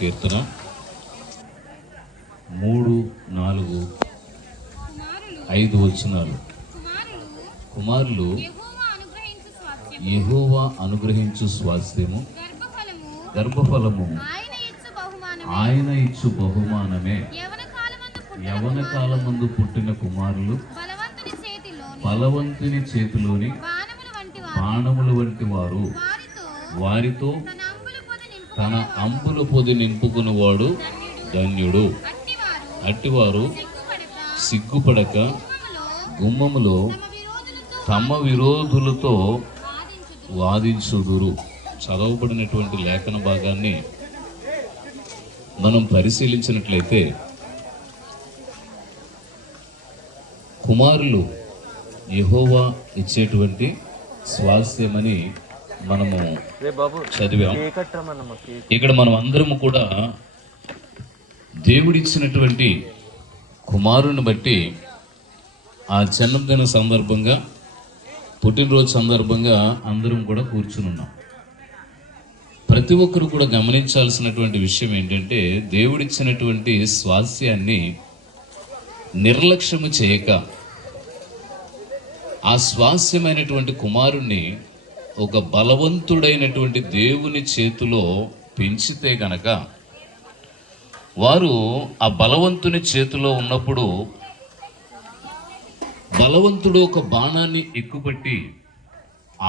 కీర్తన 3, 4, 5 వచనాలు. కుమారులు యెహోవా అనుగ్రహించు స్వాస్థ్యము, గర్భఫలము ఆయన ఇచ్చు బహుమానమే. యవన కాలమందు పుట్టిన కుమారులు బలవంతుని చేతిలోని బాణముల వంటి వారు. వారితో తన అంబుల పొది నింపుకునేవాడు ధన్యుడు. అట్టివారు సిగ్గుపడక గుమ్మములో తమ విరోధులతో వాదించుదురు. చదవబడినటువంటి లేఖన భాగాన్ని మనం పరిశీలించినట్లయితే కుమారులు యెహోవా ఇచ్చేటువంటి స్వాస్థ్యమని మనము చదివాం. ఇక్కడ మనం అందరము కూడా దేవుడిచ్చినటువంటి కుమారుని బట్టి ఆ జన్మదిన సందర్భంగా, పుట్టినరోజు సందర్భంగా అందరం కూడా కూర్చుని ఉన్నాం. ప్రతి ఒక్కరు కూడా గమనించాల్సినటువంటి విషయం ఏంటంటే, దేవుడిచ్చినటువంటి స్వాస్థ్యాన్ని నిర్లక్ష్యము చేయక ఆ స్వాస్థ్యమైనటువంటి కుమారుణ్ణి ఒక బలవంతుడైనటువంటి దేవుని చేతిలో పెంచితే గనక, వారు ఆ బలవంతుని చేతిలో ఉన్నప్పుడు బలవంతుడు ఒక బాణాన్ని ఎక్కుపట్టి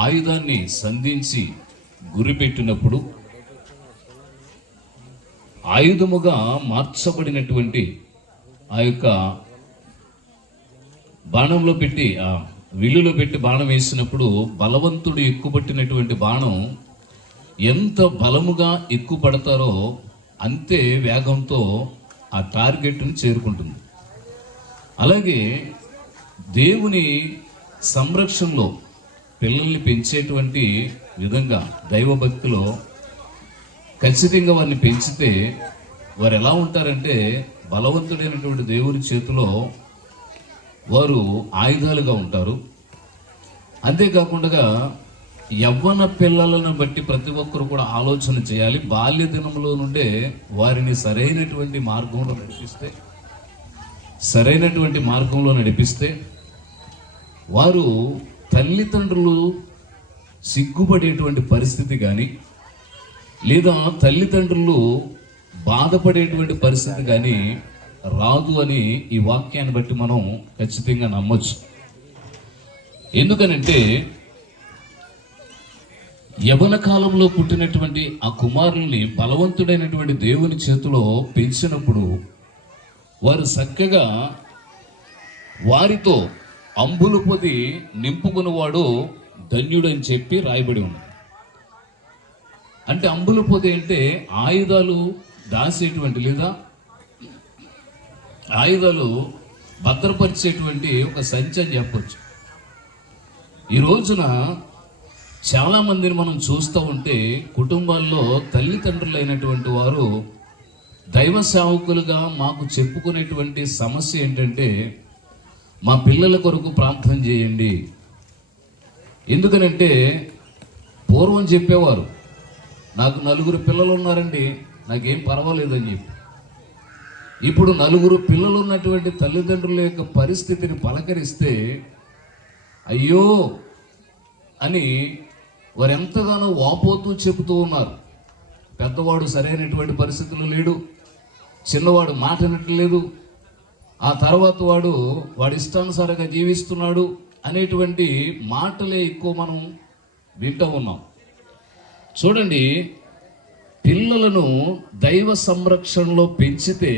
ఆయుధాన్ని సంధించి గురిపెట్టినప్పుడు ఆయుధముగా మార్చబడినటువంటి ఆ యొక్క బాణంలో పెట్టి, ఆ విల్లులో పెట్టి బాణం వేసినప్పుడు బలవంతుడు ఎక్కుపట్టినటువంటి బాణం ఎంత బలముగా ఎక్కుపడతారో అంతే వేగంతో ఆ టార్గెట్ను చేరుకుంటుంది. అలాగే దేవుని సంరక్షణలో పిల్లల్ని పెంచేటువంటి విధంగా దైవభక్తిలో ఖచ్చితంగా వారిని పెంచితే వారు ఎలా ఉంటారంటే, బలవంతుడైనటువంటి దేవుని చేతిలో వారు ఆయుధాలుగా ఉంటారు. అంతేకాకుండా యవ్వన పిల్లలను బట్టి ప్రతి ఒక్కరు కూడా ఆలోచన చేయాలి. బాల్య దినంలో నుండే వారిని సరైనటువంటి మార్గంలో నడిపిస్తే వారు తల్లిదండ్రులు సిగ్గుపడేటువంటి పరిస్థితి కానీ, లేదా తల్లిదండ్రులు బాధపడేటువంటి పరిస్థితి కానీ రాదు అని ఈ వాక్యాన్ని బట్టి మనం ఖచ్చితంగా నమ్మొచ్చు. ఎందుకనంటే, యవన కాలంలో పుట్టినటువంటి ఆ కుమారుల్ని బలవంతుడైనటువంటి దేవుని చేతిలో పెంచినప్పుడు వారు చక్కగా వారితో అంబులు పొది నింపుకునేవాడు ధన్యుడు అని చెప్పి రాయబడి ఉంది. అంటే అంబుల పొది అంటే ఆయుధాలు దాసేటువంటి, లేదా ఆయుధాలు భద్రపరిచేటువంటి ఒక సంచి అని చెప్పొచ్చు. ఈ రోజున చాలామందిని మనం చూస్తూ ఉంటే, కుటుంబాల్లో తల్లిదండ్రులైనటువంటి వారు దైవ సేవకులుగా మాకు చెప్పుకునేటువంటి సమస్య ఏంటంటే, మా పిల్లల కొరకు ప్రార్థన చేయండి. ఎందుకనంటే, పూర్వం చెప్పేవారు, నాకు 4 పిల్లలు ఉన్నారండి, నాకేం పర్వాలేదని చెప్పి. ఇప్పుడు 4 పిల్లలు ఉన్నటువంటి తల్లిదండ్రుల యొక్క పరిస్థితిని పలకరిస్తే అయ్యో అని వారు ఎంతగానో వాపోతూ చెబుతూ ఉన్నారు. పెద్దవాడు సరైనటువంటి పరిస్థితులు లేడు, చిన్నవాడు మాట వినట్లేదు, ఆ తర్వాత వాడి ఇష్టానుసారంగా జీవిస్తున్నాడు అనేటువంటి మాటలే ఎక్కువ మనం వింటూ ఉన్నాం. చూడండి, పిల్లలను దైవ సంరక్షణలో పెంచితే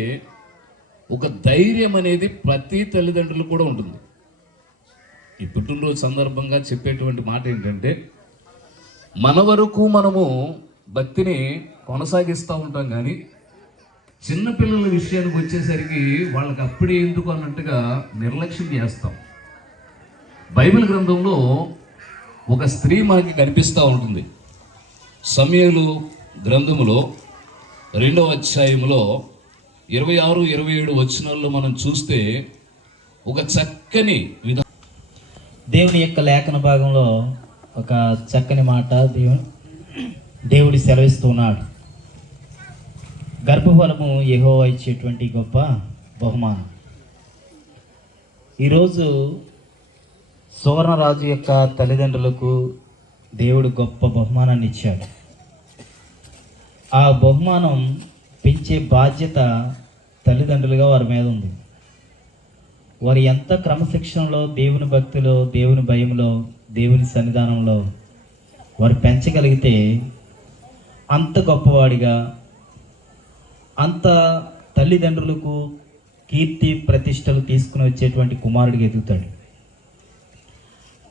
ఒక ధైర్యం అనేది ప్రతి తల్లిదండ్రులు కూడా ఉంటుంది. ఈ పుట్టినరోజు సందర్భంగా చెప్పేటువంటి మాట ఏంటంటే, మన వరకు మనము భక్తిని కొనసాగిస్తూ ఉంటాం, కానీ చిన్నపిల్లల విషయానికి వచ్చేసరికి వాళ్ళకి అప్పుడే ఎందుకు అన్నట్టుగా నిర్లక్ష్యం చేస్తాం. బైబిల్ గ్రంథంలో ఒక స్త్రీ మనకి కనిపిస్తూ ఉంటుంది. సమూయేలు గ్రంథములో 2వ అధ్యాయములో 26, 27 వచనాల్లో మనం చూస్తే ఒక చక్కని దేవుని యొక్క లేఖన భాగంలో ఒక చక్కని మాట దేవుడు సెలవిస్తున్నాడు. గర్భఫలము యెహోవా ఇచ్చేటువంటి గొప్ప బహుమానం. ఈరోజు సువర్ణరాజు యొక్క తల్లిదండ్రులకు దేవుడు గొప్ప బహుమానాన్ని ఇచ్చాడు. ఆ బహుమానం పెంచే బాధ్యత తల్లిదండ్రులుగా వారి మీద ఉంది. వారు ఎంత క్రమశిక్షణలో, దేవుని భక్తిలో, దేవుని భయంలో, దేవుని సన్నిధానంలో వారు పెంచగలిగితే అంత గొప్పవాడిగా, అంత తల్లిదండ్రులకు కీర్తి ప్రతిష్టలు తీసుకుని వచ్చేటువంటి కుమారుడిగా ఎదుగుతాడు.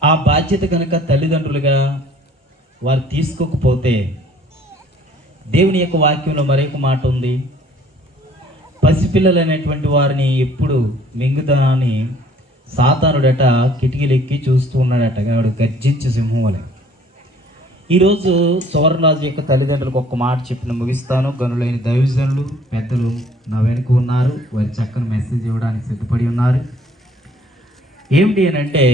ఆ బాధ్యత కనుక తల్లిదండ్రులుగా వారు తీసుకోకపోతే, దేవుని యొక్క వాక్యంలో మరొక మాట ఉంది, పసిపిల్లలు అనేటువంటి వారిని ఎప్పుడు మింగుదాని సాతానుడట కిటికీలు ఎక్కి చూస్తూ ఉన్నాడట, వాడు గర్జించే సింహం వలె. ఈరోజు సువర్ణరాజు యొక్క తల్లిదండ్రులకు ఒక్క మాట చెప్పిన ముగిస్తాను. గనులైన దైవజనులు పెద్దలు నా వెనుక ఉన్నారు, వారి చక్కని మెసేజ్ ఇవ్వడానికి సిద్ధపడి ఉన్నారు. ఏమిటి అని అంటే,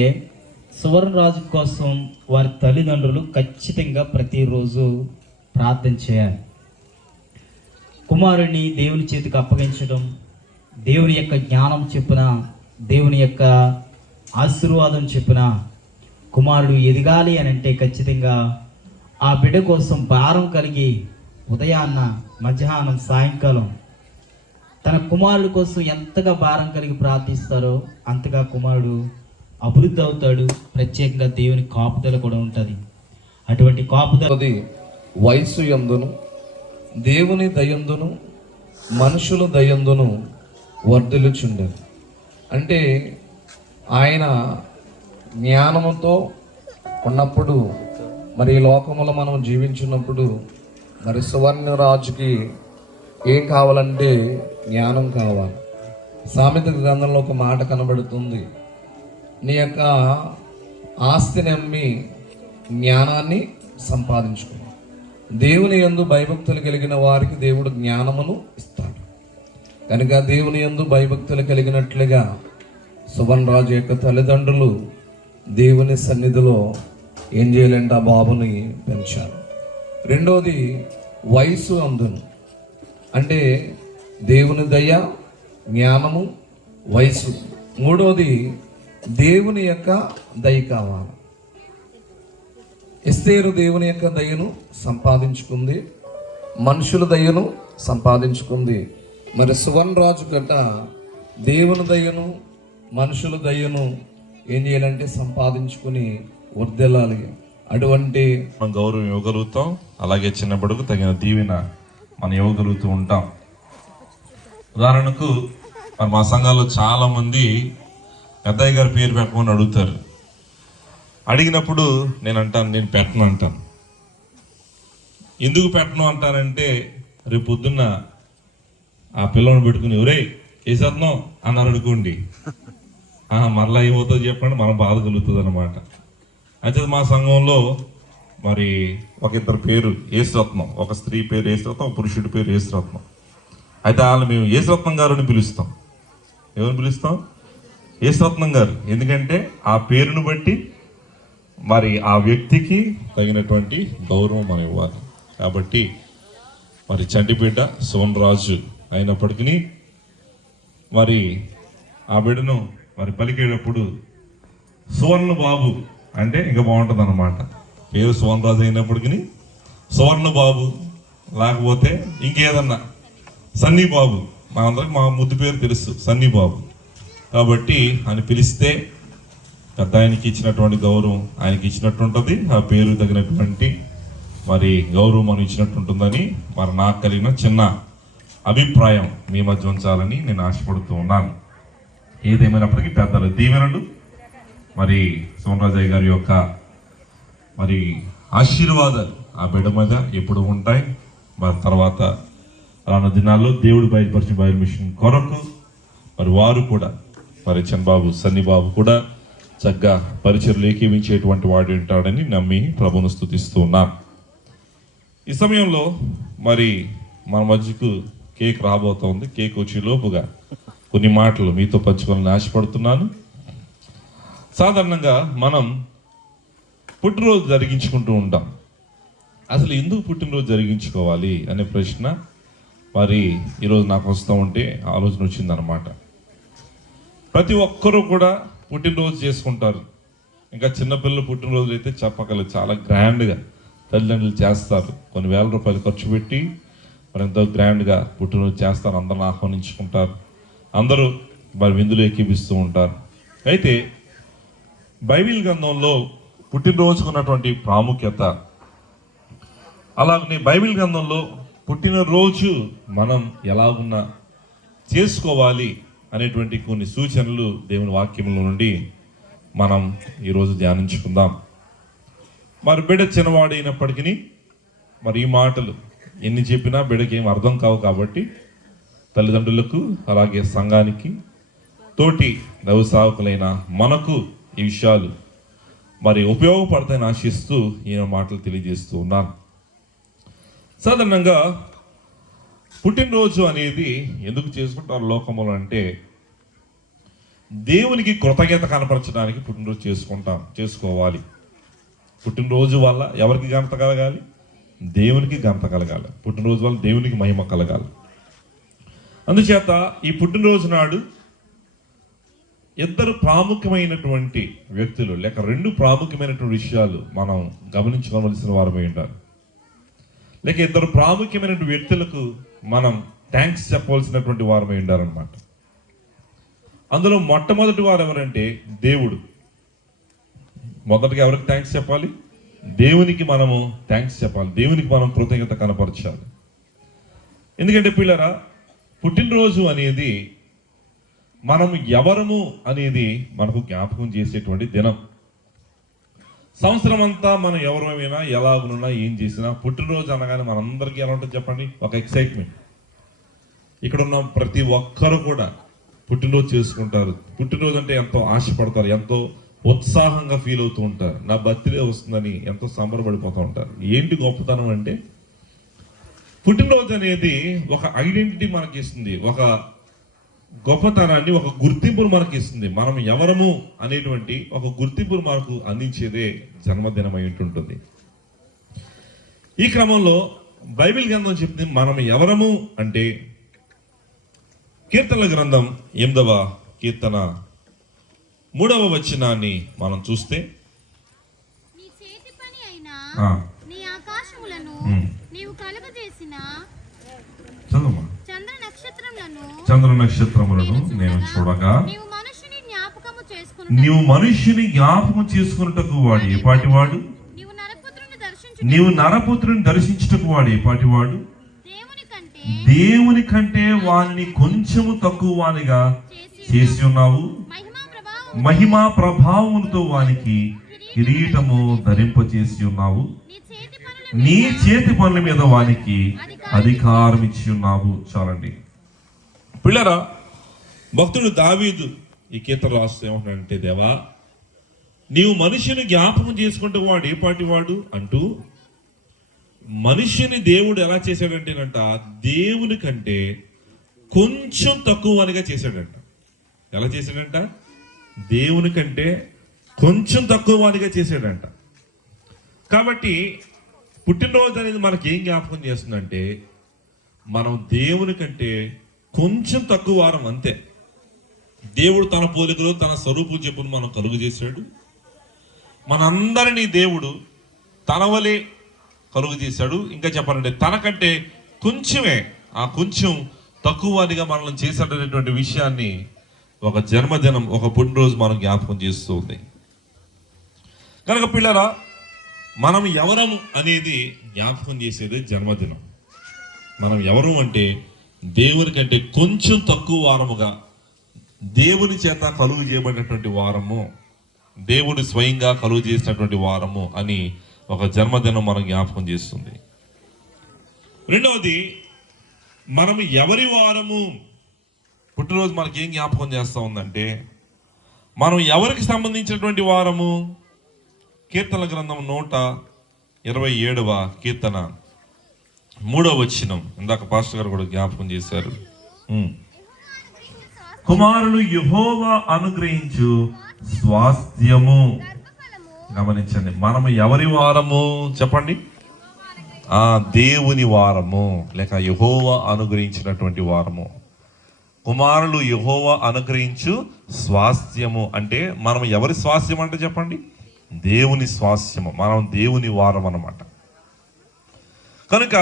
సువర్ణరాజు కోసం వారి తల్లిదండ్రులు ఖచ్చితంగా ప్రతిరోజు ప్రార్థన చేయాలి. కుమారుడిని దేవుని చేతికి అప్పగించడం, దేవుని యొక్క జ్ఞానం చెప్పిన, దేవుని యొక్క ఆశీర్వాదం చెప్పిన కుమారుడు ఎదగాలి అని అంటే ఖచ్చితంగా ఆ బిడ్డ కోసం భారం కలిగి ఉదయాన్న, మధ్యాహ్నం, సాయంకాలం తన కుమారుడు కోసం ఎంతగా భారం కలిగి ప్రార్థిస్తారో అంతగా కుమారుడు అభివృద్ధి అవుతాడు. ప్రత్యేకంగా దేవుని కాపుదల కూడా ఉంటుంది. అటువంటి కాపుదల వయసు యందును, దేవుని దయందును, మనుషుల దయందును వర్ధిల్లుచుండెను. అంటే ఆయన జ్ఞానముతో ఉన్నప్పుడు, మరి ఈ లోకములో మనం జీవించున్నప్పుడు, మరి సువర్ణరాజుకి ఏం కావాలంటే జ్ఞానం కావాలి. సామెత గ్రంథంలో ఒక మాట కనబడుతుంది, నీ యొక్క ఆస్తిని అమ్మి జ్ఞానాన్ని సంపాదించుకో. దేవుని యందు భయభక్తులు కలిగిన వారికి దేవుడు జ్ఞానమును ఇస్తాడు. కనుక దేవుని యందు భయభక్తులు కలిగినట్లుగా సువర్ణరాజు యొక్క తల్లిదండ్రులు దేవుని సన్నిధిలో ఏం చేయాలంటే ఆ బాబుని పెంచారు. రెండోది వయసు అందును, అంటే దేవుని దయ, జ్ఞానము, వయసు. మూడోది దేవుని యొక్క దయ కావాలి. ఎస్తేరు దేవుని యొక్క దయను సంపాదించుకుంది, మనుషుల దయను సంపాదించుకుంది. మరి సువర్ణరాజు గట దేవుని దయను, మనుషుల దయను ఏం చేయాలంటే సంపాదించుకుని వర్ధిల్లాలి. అటువంటి మనం గౌరవం ఇవ్వగలుగుతాం, అలాగే చిన్నప్పటికి తగిన దీవెన మనం ఇవ్వగలుగుతూ ఉంటాం. ఉదాహరణకు మరి మా సంఘాల్లో చాలామంది పెద్దయ్య గారి పేరు పెట్టమని అడుగుతారు. అడిగినప్పుడు నేను అంటాను, నేను పెట్టను అంటాను. ఎందుకు పెట్టను అంటారంటే, రేపు పొద్దున్న ఆ పిల్లని పెట్టుకుని ఒరేయ్ వేసేద్దాం అన్నారు అనుకోండి, మరలా ఏమవుతుందో చెప్పండి, మనం బాధ కలుగుతుంది అనమాట. అయితే మా సంఘంలో మరి ఒక ఇద్దరు పేరు యేసురత్నం, ఒక స్త్రీ పేరు యేసురత్నం, ఒక పురుషుడి పేరు యేసురత్నం. అయితే వాళ్ళు మేము యేసురత్నం గారు అని పిలుస్తాం. ఎవరిని పిలుస్తాం? యేసురత్నం గారు. ఎందుకంటే ఆ పేరును బట్టి మరి ఆ వ్యక్తికి తగినటువంటి గౌరవం మనం ఇవ్వాలి. కాబట్టి మరి చంటిబిడ్డ సువర్ణరాజు అయినప్పటికీ మరి ఆ బిడ్డను మరి పలికేటప్పుడు సువర్ణ బాబు అంటే ఇంకా బాగుంటుంది అన్నమాట. పేరు సువర్ణరాజు అయినప్పటికీ సువర్ణ బాబు, లేకపోతే ఇంకేదన్నా సన్నీ బాబు, మనందరికి మా ముద్దు పేరు తెలుసు సన్నీ బాబు. కాబట్టి అని పిలిస్తే పెద్ద ఆయనకి ఇచ్చినటువంటి గౌరవం ఆయనకి ఇచ్చినట్టు ఉంటుంది, ఆ పేరు తగినటువంటి మరి గౌరవం మనం ఇచ్చినట్టు ఉంటుందని మరి నాకు కలిగిన చిన్న అభిప్రాయం మీ మధ్య ఉంచాలని నేను ఆశపడుతూ ఉన్నాను. ఏదేమైనప్పటికీ పెద్దల దీవెనలు, మరి సోమరాజయ్య గారి యొక్క మరి ఆశీర్వాదాలు ఆ బిడ్డ మీద ఎప్పుడు ఉంటాయి. మరి తర్వాత రానున్న దినాల్లో దేవుడు బయలుపరిచిన బైబిల్ మిషన్ కొరకు మరి వారు కూడా, మరి చంద్రబాబు, సన్నిబాబు కూడా చక్కగా పరిచయలు ఏకీవించేటువంటి వాడు ఉంటాడని నమ్మి ప్రభును స్తుతిస్తూ ఉన్నాను. ఈ సమయంలో మరి మన మధ్యకు కేక్ రాబోతోంది. కేక్ వచ్చే లోపుగా కొన్ని మాటలు మీతో పంచుకోవాలని ఆశపడుతున్నాను. సాధారణంగా మనం పుట్టినరోజు జరిగించుకుంటూ ఉంటాం. అసలు ఎందుకు పుట్టినరోజు జరిగించుకోవాలి అనే ప్రశ్న మరి ఈరోజు నాకు వస్తూ ఉంటే ఆలోచన వచ్చిందనమాట. ప్రతి ఒక్కరూ కూడా పుట్టినరోజు చేసుకుంటారు. ఇంకా చిన్నపిల్లలు పుట్టినరోజులు అయితే చెప్పగలరు, చాలా గ్రాండ్గా తల్లిదండ్రులు చేస్తారు. కొన్ని వేల రూపాయలు ఖర్చు పెట్టి మరి ఎంతో గ్రాండ్గా పుట్టినరోజు చేస్తారు. అందరిని ఆహ్వానించుకుంటారు, అందరూ మరి విందులు ఎక్కిపిస్తూ ఉంటారు. అయితే బైబిల్ గ్రంథంలో పుట్టినరోజుకు ఉన్నటువంటి ప్రాముఖ్యత, అలాగనే బైబిల్ గ్రంథంలో పుట్టినరోజు మనం ఎలాగున్నా చేసుకోవాలి అనేటువంటి కొన్ని సూచనలు దేవుని వాక్యముల నుండి మనం ఈరోజు ధ్యానించుకుందాం. మరి బిడ్డ చిన్నవాడు అయినప్పటికీ మరి ఈ మాటలు ఎన్ని చెప్పినా బిడ్డకి ఏం అర్థం కావు. కాబట్టి తల్లిదండ్రులకు అలాగే సంఘానికి తోటి దైవ సేవకులైన మనకు ఈ విషయాలు మరి ఉపయోగపడతాయని ఆశిస్తూ ఈయన మాటలు తెలియజేస్తూ ఉన్నాను. సాధారణంగా పుట్టినరోజు అనేది ఎందుకు చేసుకుంటారు లోకములు అంటే, దేవునికి కృతజ్ఞత కనపరచడానికి పుట్టినరోజు చేసుకోవాలి. పుట్టినరోజు వల్ల ఎవరికి ఘనత కలగాలి? దేవునికి ఘనత కలగాలి. పుట్టినరోజు వల్ల దేవునికి మహిమ కలగాలి. అందుచేత ఈ పుట్టినరోజు నాడు ఇద్దరు ప్రాముఖ్యమైనటువంటి వ్యక్తులు లేక రెండు ప్రాముఖ్యమైనటువంటి విషయాలు మనం గమనించుకోవలసిన వారమై ఉంటారు. లేక ఇద్దరు ప్రాముఖ్యమైనటువంటి వ్యక్తులకు మనం థ్యాంక్స్ చెప్పవలసినటువంటి వారమై ఉండాలన్నమాట. అందులో మొట్టమొదటి వారు ఎవరంటే దేవుడు. మొదటగా ఎవరికి థ్యాంక్స్ చెప్పాలి? దేవునికి మనము థ్యాంక్స్ చెప్పాలి, దేవునికి మనం కృతజ్ఞత కనపరచాలి. ఎందుకంటే పిల్లరా, పుట్టినరోజు అనేది మనం ఎవరము అనేది మనకు జ్ఞాపకం చేసేటువంటి దినం. సంవత్సరం అంతా మనం ఎవరమైనా ఎలాగున్నా ఏం చేసినా పుట్టినరోజు అనగానే మనందరికీ ఎలా ఉంటుంది చెప్పండి? ఒక ఎక్సైట్మెంట్. ఇక్కడ ఉన్న ప్రతి ఒక్కరు కూడా పుట్టినరోజు చేసుకుంటారు. పుట్టినరోజు అంటే ఎంతో ఆశపడతారు, ఎంతో ఉత్సాహంగా ఫీల్ అవుతూ ఉంటారు. నా బర్త్డే వస్తుందని ఎంతో సంబరపడిపోతూ ఉంటారు. ఏంటి గొప్పతనం అంటే, పుట్టినరోజు అనేది ఒక ఐడెంటిటీ మనకి ఇస్తుంది, ఒక గొప్పతనాన్ని, ఒక గుర్తింపును మనకి ఇస్తుంది. మనం ఎవరము అనేటువంటి ఒక గుర్తింపును మనకు అందించేదే జన్మదినం అయి ఉంటుంటుంది. ఈ క్రమంలో బైబిల్ గ్రంథం చెప్తుంది మనం ఎవరము అంటే, కీర్తనల గ్రంథం 8వ కీర్తన 3వ వచనాన్ని మనం చూస్తే, నీ చేతి పని అయిన నీ ఆకాశములను నీవు కలుగజేసిన చంద్ర నక్షత్రములను నేను చూడగా నీవు మనుషుని జ్ఞాపకం చేసుకున్నటకు వాడు ఏ పాటివాడు? నీవు నరపుత్రుని దర్శించుటకు వాడు ఏ పాటివాడు? దేవుని కంటే వానిని కొంచెము తక్కువ వానిగా చేసి ఉన్నావు. మహిమా ప్రభావములతో వానికి కిరీటము ధరింపచేసి ఉన్నావు. నీ చేతి పనుల మీద వానికి అధికారం ఇచ్చి ఉన్నావు. చాలండి పిల్లరా, భక్తుడు దావీదు ఈ కీర్తన రాస్తూ ఏమంటాడంటే, దేవా నీవు మనిషిని జ్ఞాపకం చేసుకుంటూ వాడు ఏ పాటి వాడు అంటూ, మనిషిని దేవుడు ఎలా చేశాడంటేనంట, దేవుని కంటే కొంచెం తక్కువ అనిగా చేశాడంట. ఎలా చేశాడంట? దేవుని కంటే కొంచెం తక్కువ వానిగా చేశాడంట. కాబట్టి పుట్టినరోజు అనేది మనకి ఏం జ్ఞాపకం చేస్తుందంటే, మనం దేవుని కంటే కొంచెం తక్కువ వారం అంతే. దేవుడు తన పోలికలో తన స్వరూపం చెప్పును మనం కలుగు చేశాడు. మనందరినీ దేవుడు తన వలె కలుగు చేశాడు. ఇంకా చెప్పాలంటే తనకంటే కొంచెమే, ఆ కొంచెం తక్కువ వారిగా మనల్ని చేశాడనేటువంటి విషయాన్ని ఒక జన్మదినం, ఒక పుట్టినరోజు మనం జ్ఞాపకం చేస్తూ ఉంది. కనుక పిల్లరా, మనం ఎవరం అనేది జ్ఞాపకం చేసేది జన్మదినం. మనం ఎవరు అంటే దేవుని కంటే కొంచెం తక్కువ వారముగా, దేవుని చేత కలుగు చేయబడినటువంటి వారము, దేవుడు స్వయంగా కలుగు చేసినటువంటి వారము అని ఒక జన్మదినం మనం జ్ఞాపకం చేస్తుంది. రెండవది, మనం ఎవరి వారము పుట్టినరోజు మనకి ఏం జ్ఞాపకం చేస్తూ ఉందంటే, మనం ఎవరికి సంబంధించినటువంటి వారము? కీర్తనల గ్రంథం 127వ కీర్తన 3వ వచనం ఇందాక పాస్టర్ గారు కూడా జ్ఞాపకం చేశారు. కుమారులు యెహోవా అనుగ్రహించు స్వాస్థ్యము. గమనించండి, మనము ఎవరి వారము చెప్పండి? దేవుని వారము, లేక యెహోవా అనుగ్రహించినటువంటి వారము. కుమారులు యెహోవా అనుగ్రహించు స్వాస్థ్యము అంటే మనం ఎవరి స్వాస్థ్యం అంటే చెప్పండి? దేవుని స్వాస్థ్యము. మనం దేవుని వారం అన్నమాట. కనుక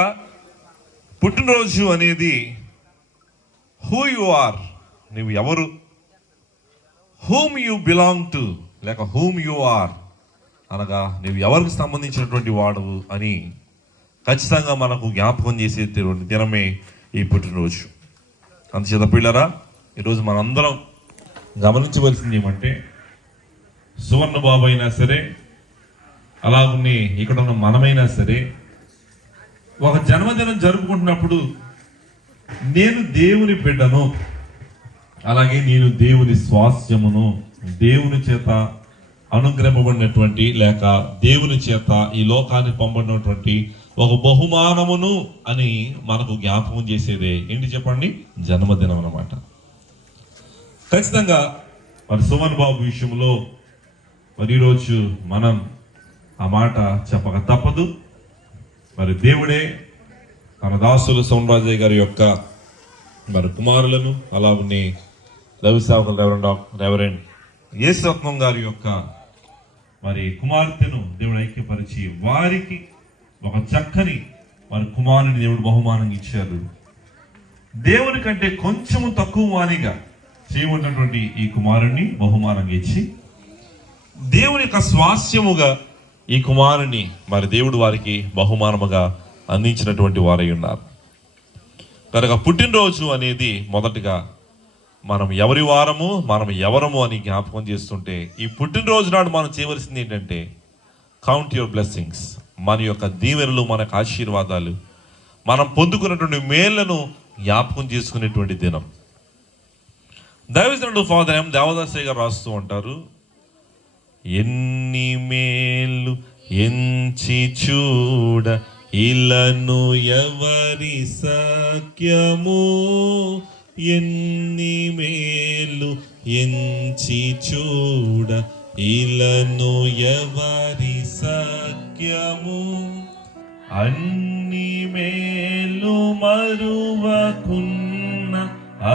పుట్టినరోజు అనేది హూ యు ఆర్, నువ్వు ఎవరు, హూమ్ యు బిలాంగ్ టు, లేక హూమ్ యు ఆర్ అనగా నువ్వు ఎవరికి సంబంధించినటువంటి వాడువు అని ఖచ్చితంగా మనకు జ్ఞాపకం చేసేటువంటి దినమే ఈ పుట్టినరోజు. అందుచేత పిల్లరా, ఈరోజు మనందరం గమనించవలసింది ఏమంటే, సువర్ణ బాబు అయినా సరే, అలాగే ఇక్కడ ఉన్న మనమైనా సరే, ఒక జన్మదినం జరుపుకుంటున్నప్పుడు నేను దేవుని బిడ్డను, అలాగే నేను దేవుని స్వాస్థ్యమును, దేవుని చేత అనుగ్రహింపబడినటువంటి లేక దేవుని చేత ఈ లోకాన్ని పంపబడినటువంటి ఒక బహుమానమును అని మనకు జ్ఞాపకం చేసేదే ఏంటి చెప్పండి? జన్మదినం అన్నమాట. ఖచ్చితంగా మరి సుమన్ బాబు విషయంలో మరి ఈరోజు మనం ఆ మాట చెప్పక తప్పదు. మరి దేవుడే తన దాసులు సోమరాజయ్య గారి యొక్క మరి కుమారులను, అలాగే రవి సేవకులు రెవరెండ్ యేసురత్నం గారి యొక్క మరి కుమార్తెను దేవుడు ఐక్యపరిచి వారికి ఒక చక్కని మరి కుమారుని దేవుడు బహుమానం ఇచ్చారు. దేవుని కంటే కొంచెము తక్కువ వాణిగా చేయబడినటువంటి ఈ కుమారుణ్ణి బహుమానంగా ఇచ్చి దేవుని యొక్క స్వాస్యముగా ఈ కుమారుని మరి దేవుడు వారికి బహుమానముగా అందించినటువంటి వారై ఉన్నారు. కనుక పుట్టినరోజు అనేది మొదటిగా మనం ఎవరి వారము, మనం ఎవరము అని జ్ఞాపకం చేస్తుంటే, ఈ పుట్టినరోజు నాడు మనం చేయవలసింది ఏంటంటే కౌంట్ యువర్ బ్లెస్సింగ్స్, మన యొక్క దీవెనలు, మనకు ఆశీర్వాదాలు, మనం పొందుకున్నటువంటి మేళ్లను జ్ఞాపకం చేసుకునేటువంటి దినం. దైవజనుడు ఫాదర్ ఎం దేవదాసయ్య గారు రాస్తూ ఉంటారు, ఎన్ని మేలు ఎంచి చూడ ఇలను ఎవరి సఖ్యము, ఎన్ని మేలు ఎంచి చూడ ఇలను ఎవరి సఖ్యము, అన్ని మేలు మరువకున్న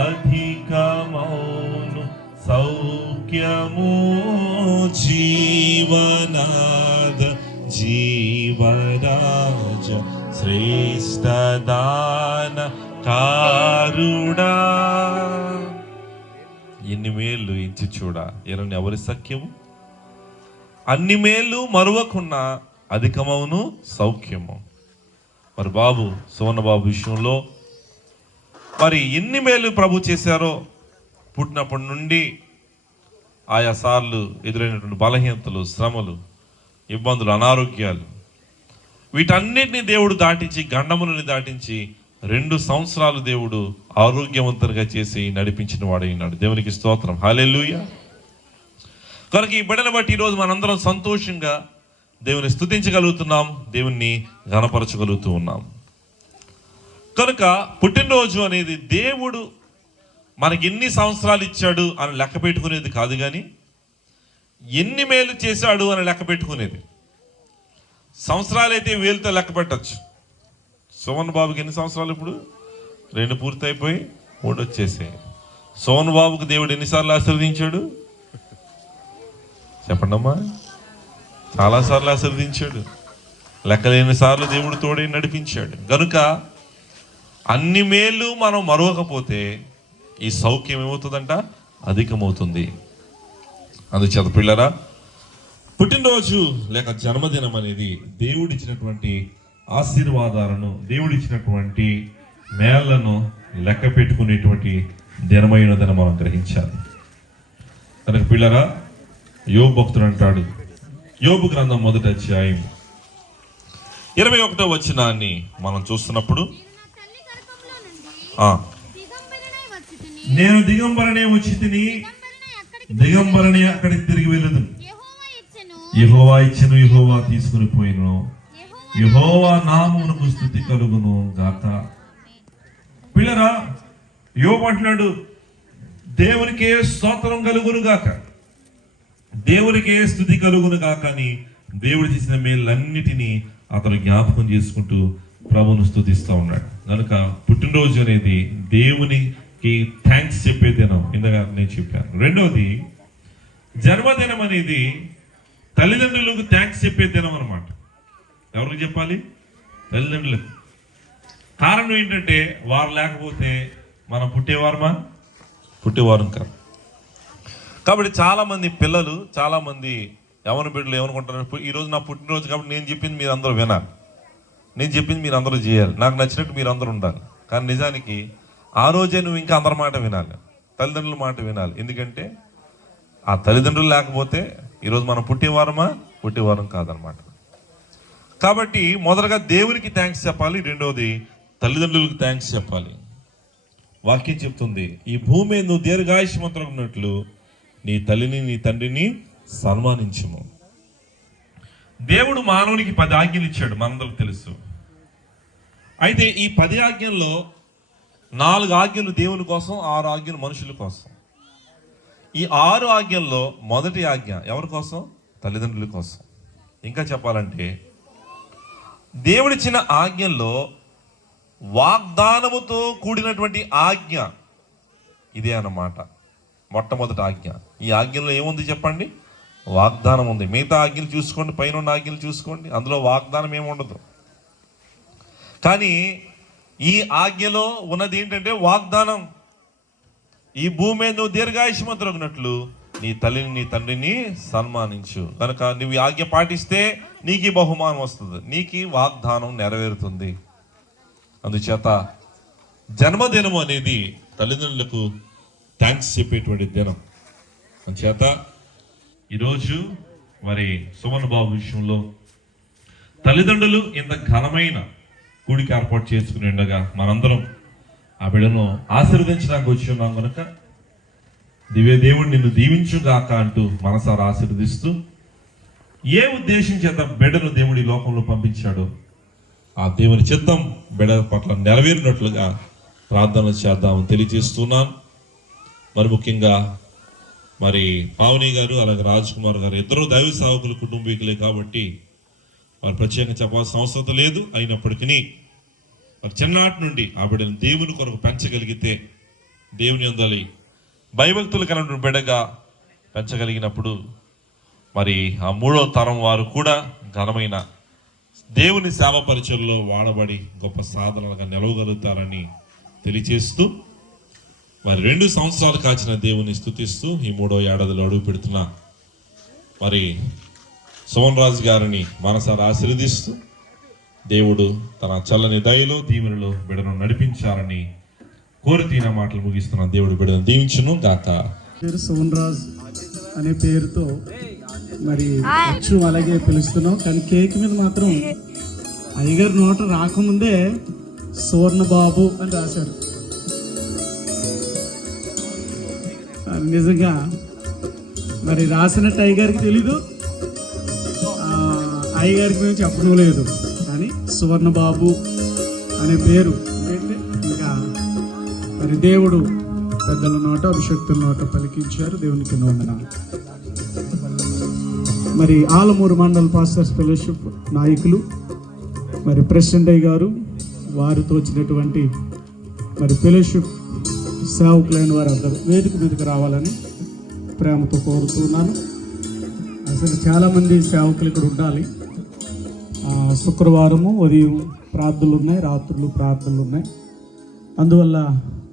అధికమౌను సౌఖ్యము, జీవనాద జీవరాజ శ్రేష్టదాన కారుడా, ఎన్ని మేళ్ళు ఎంచి చూడ ఎరని ఎవరి సఖ్యము, అన్ని మేళ్ళు మరువకున్న అధికమవును సౌఖ్యము. మరి బాబు సువర్ణ బాబు విషయంలో మరి ఎన్ని మేలు ప్రభు చేశారో, పుట్టినప్పటి నుండి ఆయా సార్లు ఎదురైనటువంటి బలహీనతలు, శ్రమలు, ఇబ్బందులు, అనారోగ్యాలు, వీటన్నిటిని దేవుడు దాటించి, గండములని దాటించి 2 సంవత్సరాలు దేవుడు ఆరోగ్యవంతులుగా చేసి నడిపించిన వాడైనాడు. దేవునికి స్తోత్రం, హల్లెలూయా. కనుక ఈ బిడ్డను బట్టి ఈరోజు మనందరం సంతోషంగా దేవుని స్తుతించగలుగుతున్నాం, దేవుణ్ణి ఘనపరచగలుగుతూ ఉన్నాం. కనుక పుట్టినరోజు అనేది దేవుడు మనకి ఎన్ని సంవత్సరాలు ఇచ్చాడు అని లెక్క పెట్టుకునేది కాదు, కానీ ఎన్ని మేలు చేశాడు అని లెక్క పెట్టుకునేది. సంవత్సరాలు అయితే వేలుతో లెక్క పెట్టచ్చు. సోమన్ బాబుకి ఎన్ని సంవత్సరాలు? ఇప్పుడు 2 పూర్తి అయిపోయి 3 వచ్చేసాయి. సోమన్ బాబుకి దేవుడు ఎన్నిసార్లు ఆశీర్వదించాడు చెప్పండమ్మా? చాలాసార్లు ఆశీర్వదించాడు, లెక్కలేని సార్లు దేవుడు తోడే నడిపించాడు. కనుక అన్ని మేలు మనం మరవకపోతే ఈ సౌఖ్యం ఏమవుతుందంట? అధికమవుతుంది. అందుచేత పిల్లరా, పుట్టినరోజు లేక జన్మదినం అనేది దేవుడిచ్చినటువంటి ఆశీర్వాదాలను, దేవుడిచ్చినటువంటి మేళ్లను లెక్క పెట్టుకునేటువంటి దినమైనదని మనం గ్రహించాలి. కనుక పిల్లరా, యోబు భక్తుడు అంటాడు, యోబు గ్రంథం 1వ అధ్యాయం 21వ వచనాన్ని మనం చూస్తున్నప్పుడు, నేను దిగంబరనే వచ్చి తిని దిగంబరనే అక్కడికి తిరిగి వెళ్ళదు, యెహోవా ఇచ్చెను, యెహోవా తీసుకుని పోయిను, యెహోవా నామమునకు స్తుతి కలుగును గాక. పిల్లరా, యోబు అంటున్నాడు, దేవునికే స్తోత్రం కలుగును గాక, దేవునికే స్తుతి కలుగును గాక అని దేవుడు చేసిన మేలన్నిటినీ అతను జ్ఞాపకం చేసుకుంటూ ప్రభువును స్తుతిస్తూ ఉన్నాడు. కనుక పుట్టినరోజు అనేది దేవునికి థ్యాంక్స్ చెప్పే దినం, ఇందాక నేను చెప్పాను. రెండవది, జన్మదినం అనేది తల్లిదండ్రులకు థ్యాంక్స్ చెప్పే దినం అనమాట. ఎవరికి చెప్పాలి? తల్లిదండ్రులకు. కారణం ఏంటంటే వారు లేకపోతే మనం పుట్టేవారం కాదు. కాబట్టి చాలామంది పిల్లలు, చాలామంది యవన బిడ్డలు ఏమనుకుంటారు, ఈరోజు నా పుట్టినరోజు కాబట్టి నేను చెప్పింది మీరు అందరూ వినాలి, నేను చెప్పింది మీరు అందరూ చేయాలి, నాకు నచ్చినట్టు మీరు అందరూ ఉండాలి. కానీ నిజానికి ఆ రోజే నువ్వు ఇంకా అందరి మాట వినాలి, తల్లిదండ్రుల మాట వినాలి. ఎందుకంటే ఆ తల్లిదండ్రులు లేకపోతే ఈరోజు మనం పుట్టేవారం కాదనమాట. కాబట్టి మొదటగా దేవునికి థ్యాంక్స్ చెప్పాలి, రెండవది తల్లిదండ్రులకు థ్యాంక్స్ చెప్పాలి. వాక్యం చెప్తుంది, ఈ భూమి మీద నువ్వు దీర్ఘాయుష్మంతులు ఉన్నట్లు నీ తల్లిని నీ తండ్రిని సన్మానించుము. దేవుడు మానవునికి 10 ఆజ్ఞలు ఇచ్చాడు, మనందరికి తెలుసు. అయితే ఈ 10 ఆజ్ఞల్లో 4 ఆజ్ఞలు దేవుని కోసం, 6 ఆజ్ఞలు మనుషుల కోసం. ఈ 6 ఆజ్ఞల్లో మొదటి ఆజ్ఞ ఎవరి కోసం? తల్లిదండ్రుల కోసం. ఇంకా చెప్పాలంటే దేవుడిచ్చిన ఆజ్ఞల్లో వాగ్దానముతో కూడినటువంటి ఆజ్ఞ ఇదే అన్నమాట. మొట్టమొదటి ఆజ్ఞ. ఈ ఆజ్ఞలో ఏముంది చెప్పండి? వాగ్దానం ఉంది. మిగతా ఆజ్ఞలు చూసుకోండి, పైన ఉన్న ఆజ్ఞలు చూసుకోండి, అందులో వాగ్దానం ఏముండదు. కానీ ఈ ఆజ్ఞలో ఉన్నది ఏంటంటే వాగ్దానం. ఈ భూమి మీద నువ్వు దీర్ఘాయుష్మంతులగునట్లు నీ తల్లిని నీ తండ్రిని సన్మానించు. కనుక నువ్వు ఈ ఆజ్ఞ పాటిస్తే నీకు ఈ బహుమానం వస్తుంది, నీకు ఈ వాగ్దానం నెరవేరుతుంది. అందుచేత జన్మదినం అనేది తల్లిదండ్రులకు థ్యాంక్స్ చెప్పేటువంటి దినం. అందుచేత ఈరోజు మరి సుమన్ బాబు విషయంలో తల్లిదండ్రులు ఇంత ఘనమైన కూడిక ఏర్పాటు చేసుకుని ఉండగా మనందరం ఆ బిడ్డను ఆశీర్వదించడానికి వచ్చి ఉన్నాం. కనుక దేవుడు నిన్ను దీవించుగాక అంటూ మనసారా ఆశీర్వదిస్తూ, ఏ ఉద్దేశం చేత బిడ్డను దేవుడు ఈ లోకంలో పంపించాడో ఆ దేవుని చిత్తం బిడ్డ పట్ల నెరవేరినట్లుగా ప్రార్థన చేద్దామని తెలియజేస్తున్నాను. మరి ముఖ్యంగా మరి పావని గారు అలాగే రాజ్ కుమార్ గారు ఇద్దరు దైవ సేవకులు, కుటుంబీకులే కాబట్టి వారు ప్రత్యేకంగా చెప్పాల్సిన అవసరం లేదు. అయినప్పటికీ మరి చిన్ననాటి నుండి ఆ బిడ్డను దేవుని కొరకు పెంచగలిగితే, దేవుని యందలి భయభక్తులు కలిగిన బిడ్డగా పెంచగలిగినప్పుడు మరి ఆ 3వ తరం వారు కూడా ఘనమైన దేవుని సేవ పరిచయంలో వాడబడి గొప్ప సాధనలుగా నిలవగలుగుతారని తెలియజేస్తూ, మరి 2 సంవత్సరాలు కాచిన దేవుని స్తుతిస్తూ ఈ 3వ ఏడాదిలో అడుగు పెడుతున్న మరి సోమన్ రాజు గారిని మనసారా ఆశీర్వదిస్తూ, దేవుడు తన చల్లని దయలో దీవెనలో బిడ్డను నడిపించాలని కోరి నా మాటలు ముగిస్తున్న దేవుడు బిడ్డను దీవించును గాక. పేరు సోమన్ రాజు అనే పేరుతో మరి అచ్చు అలాగే పిలుస్తున్నాం. కానీ కేక్ మీద మాత్రం అయ్యగారు నోట రాకముందే సువర్ణబాబు అని రాశారు. నిజంగా మరి రాసినట్టు అయ్యగారికి తెలీదు, అయ్యగారికి మేము చెప్పడం లేదు. కానీ సువర్ణబాబు అనే పేరు ఏంటి, ఇంకా మరి దేవుడు పెద్దల నోట అభిషక్తుల నోట పలికించారు. దేవునికి వందనాలు. మరి ఆలమూరు మండల్ పాస్టర్స్ ఫెలోషిప్ నాయకులు మరి ప్రెసిడెంట్ అయ్య గారు, వారితో వచ్చినటువంటి మరి ఫెలోషిప్ సేవకులైన వారు అందరూ వేదిక మీదకి రావాలని ప్రేమతో కోరుతున్నాను. అసలు చాలామంది సేవకులు ఇక్కడ ఉండాలి. శుక్రవారము ఉదయం ప్రార్థనలు ఉన్నాయి, రాత్రులు ప్రార్థనలు ఉన్నాయి. అందువల్ల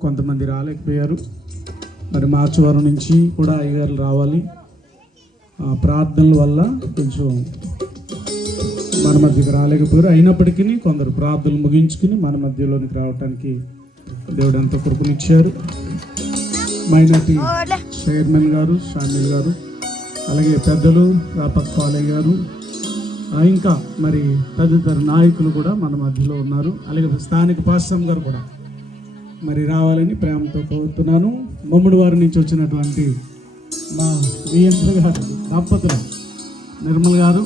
కొంతమంది రాలేకపోయారు. మరి మార్చి వారం నుంచి కూడా అయ్యగారు రావాలి. ప్రార్థనల వల్ల కొంచెం మన మధ్యకి రాలేకపోయారు. అయినప్పటికీ కొందరు ప్రార్థనలు ముగించుకుని మన మధ్యలోనికి రావడానికి దేవుడు ఎంతో కృపనిచ్చారు. మైనార్టీ చైర్మన్ గారు, షామిల్ గారు, అలాగే పెద్దలు రాపక్ పాలయ్య గారు, ఇంకా మరి తదితర నాయకులు కూడా మన మధ్యలో ఉన్నారు. అలాగే స్థానిక పాస్టమ్ గారు కూడా మరి రావాలని ప్రేమతో కోరుతున్నాను. మమ్ముడి వారి నుంచి వచ్చినటువంటి మా వీఎంద్ర గారు దంపతులు నిర్మల్ గారు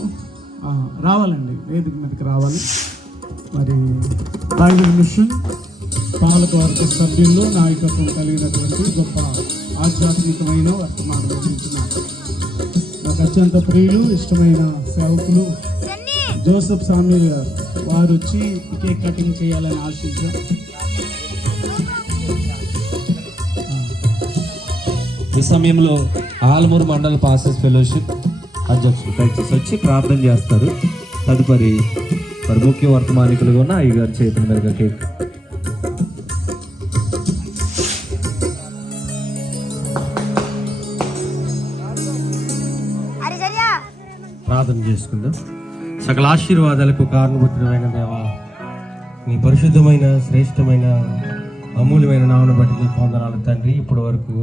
రావాలండి, వేదిక మీదకి రావాలి. మరి బైబిల్ మిషన్ పాలకవర్గ సభ్యుల్లో నాయకత్వం కలిగినటువంటి గొప్ప ఆధ్యాత్మికమైన వర్తమానం రచించిన నాకు అత్యంత ప్రియులు, ఇష్టమైన సేవకులు జోసెఫ్ సామ్యుల్ గారు వారు వచ్చి కేక్ కటింగ్ చేయాలని ఆశించాం. ఈ సమయంలో ఆలమూరు మండల పాస్టర్స్ ఫెలోషిప్ అధ్యక్షులు దయచేసి వచ్చి ప్రార్థన చేస్తారు. తదుపరి మరి ముఖ్య వర్తమానికులుగా ఉన్న అయ్యగారి చేతుల మీదుగా కేక్. ప్రార్థన చేసుకుందాం. సకల ఆశీర్వాదాలకు కారణభూతుడమైన దేవా, నీ పరిశుద్ధమైన శ్రేష్టమైన అమూల్యమైన నామను బట్టి నీకు వందనాలు తండ్రి. ఇప్పటి వరకు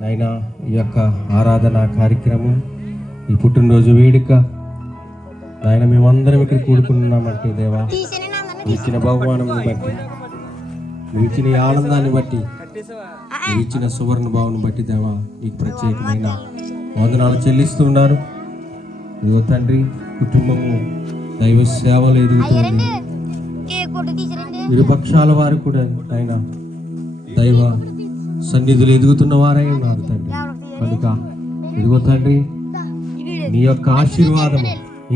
నాయన ఈ యొక్క ఆరాధన కార్యక్రమం, ఈ పుట్టినరోజు వేడుక నాయన మేమందరం ఇక్కడ కూడుకున్నామంటే దేవా, నువ్వు ఇచ్చిన బహుమానం బట్టి, నువ్వు ఇచ్చిన ఈ ఆనందాన్ని బట్టి, నువ్వు ఇచ్చిన సువర్ణ భావం బట్టి దేవా నీకు ప్రత్యేకమైన వందనాలు చెల్లిస్తున్నారు. ఇదిగో తండ్రి, కుటుంబము దైవ సేవలు ఎదుగుతుంది. ఇరుపక్షాల వారు కూడా ఆయన దైవ సన్నిధులు ఎదుగుతున్న వారై ఉన్నారు తండ్రి. కనుక ఇదిగో తండ్రి, నీ యొక్క ఆశీర్వాదం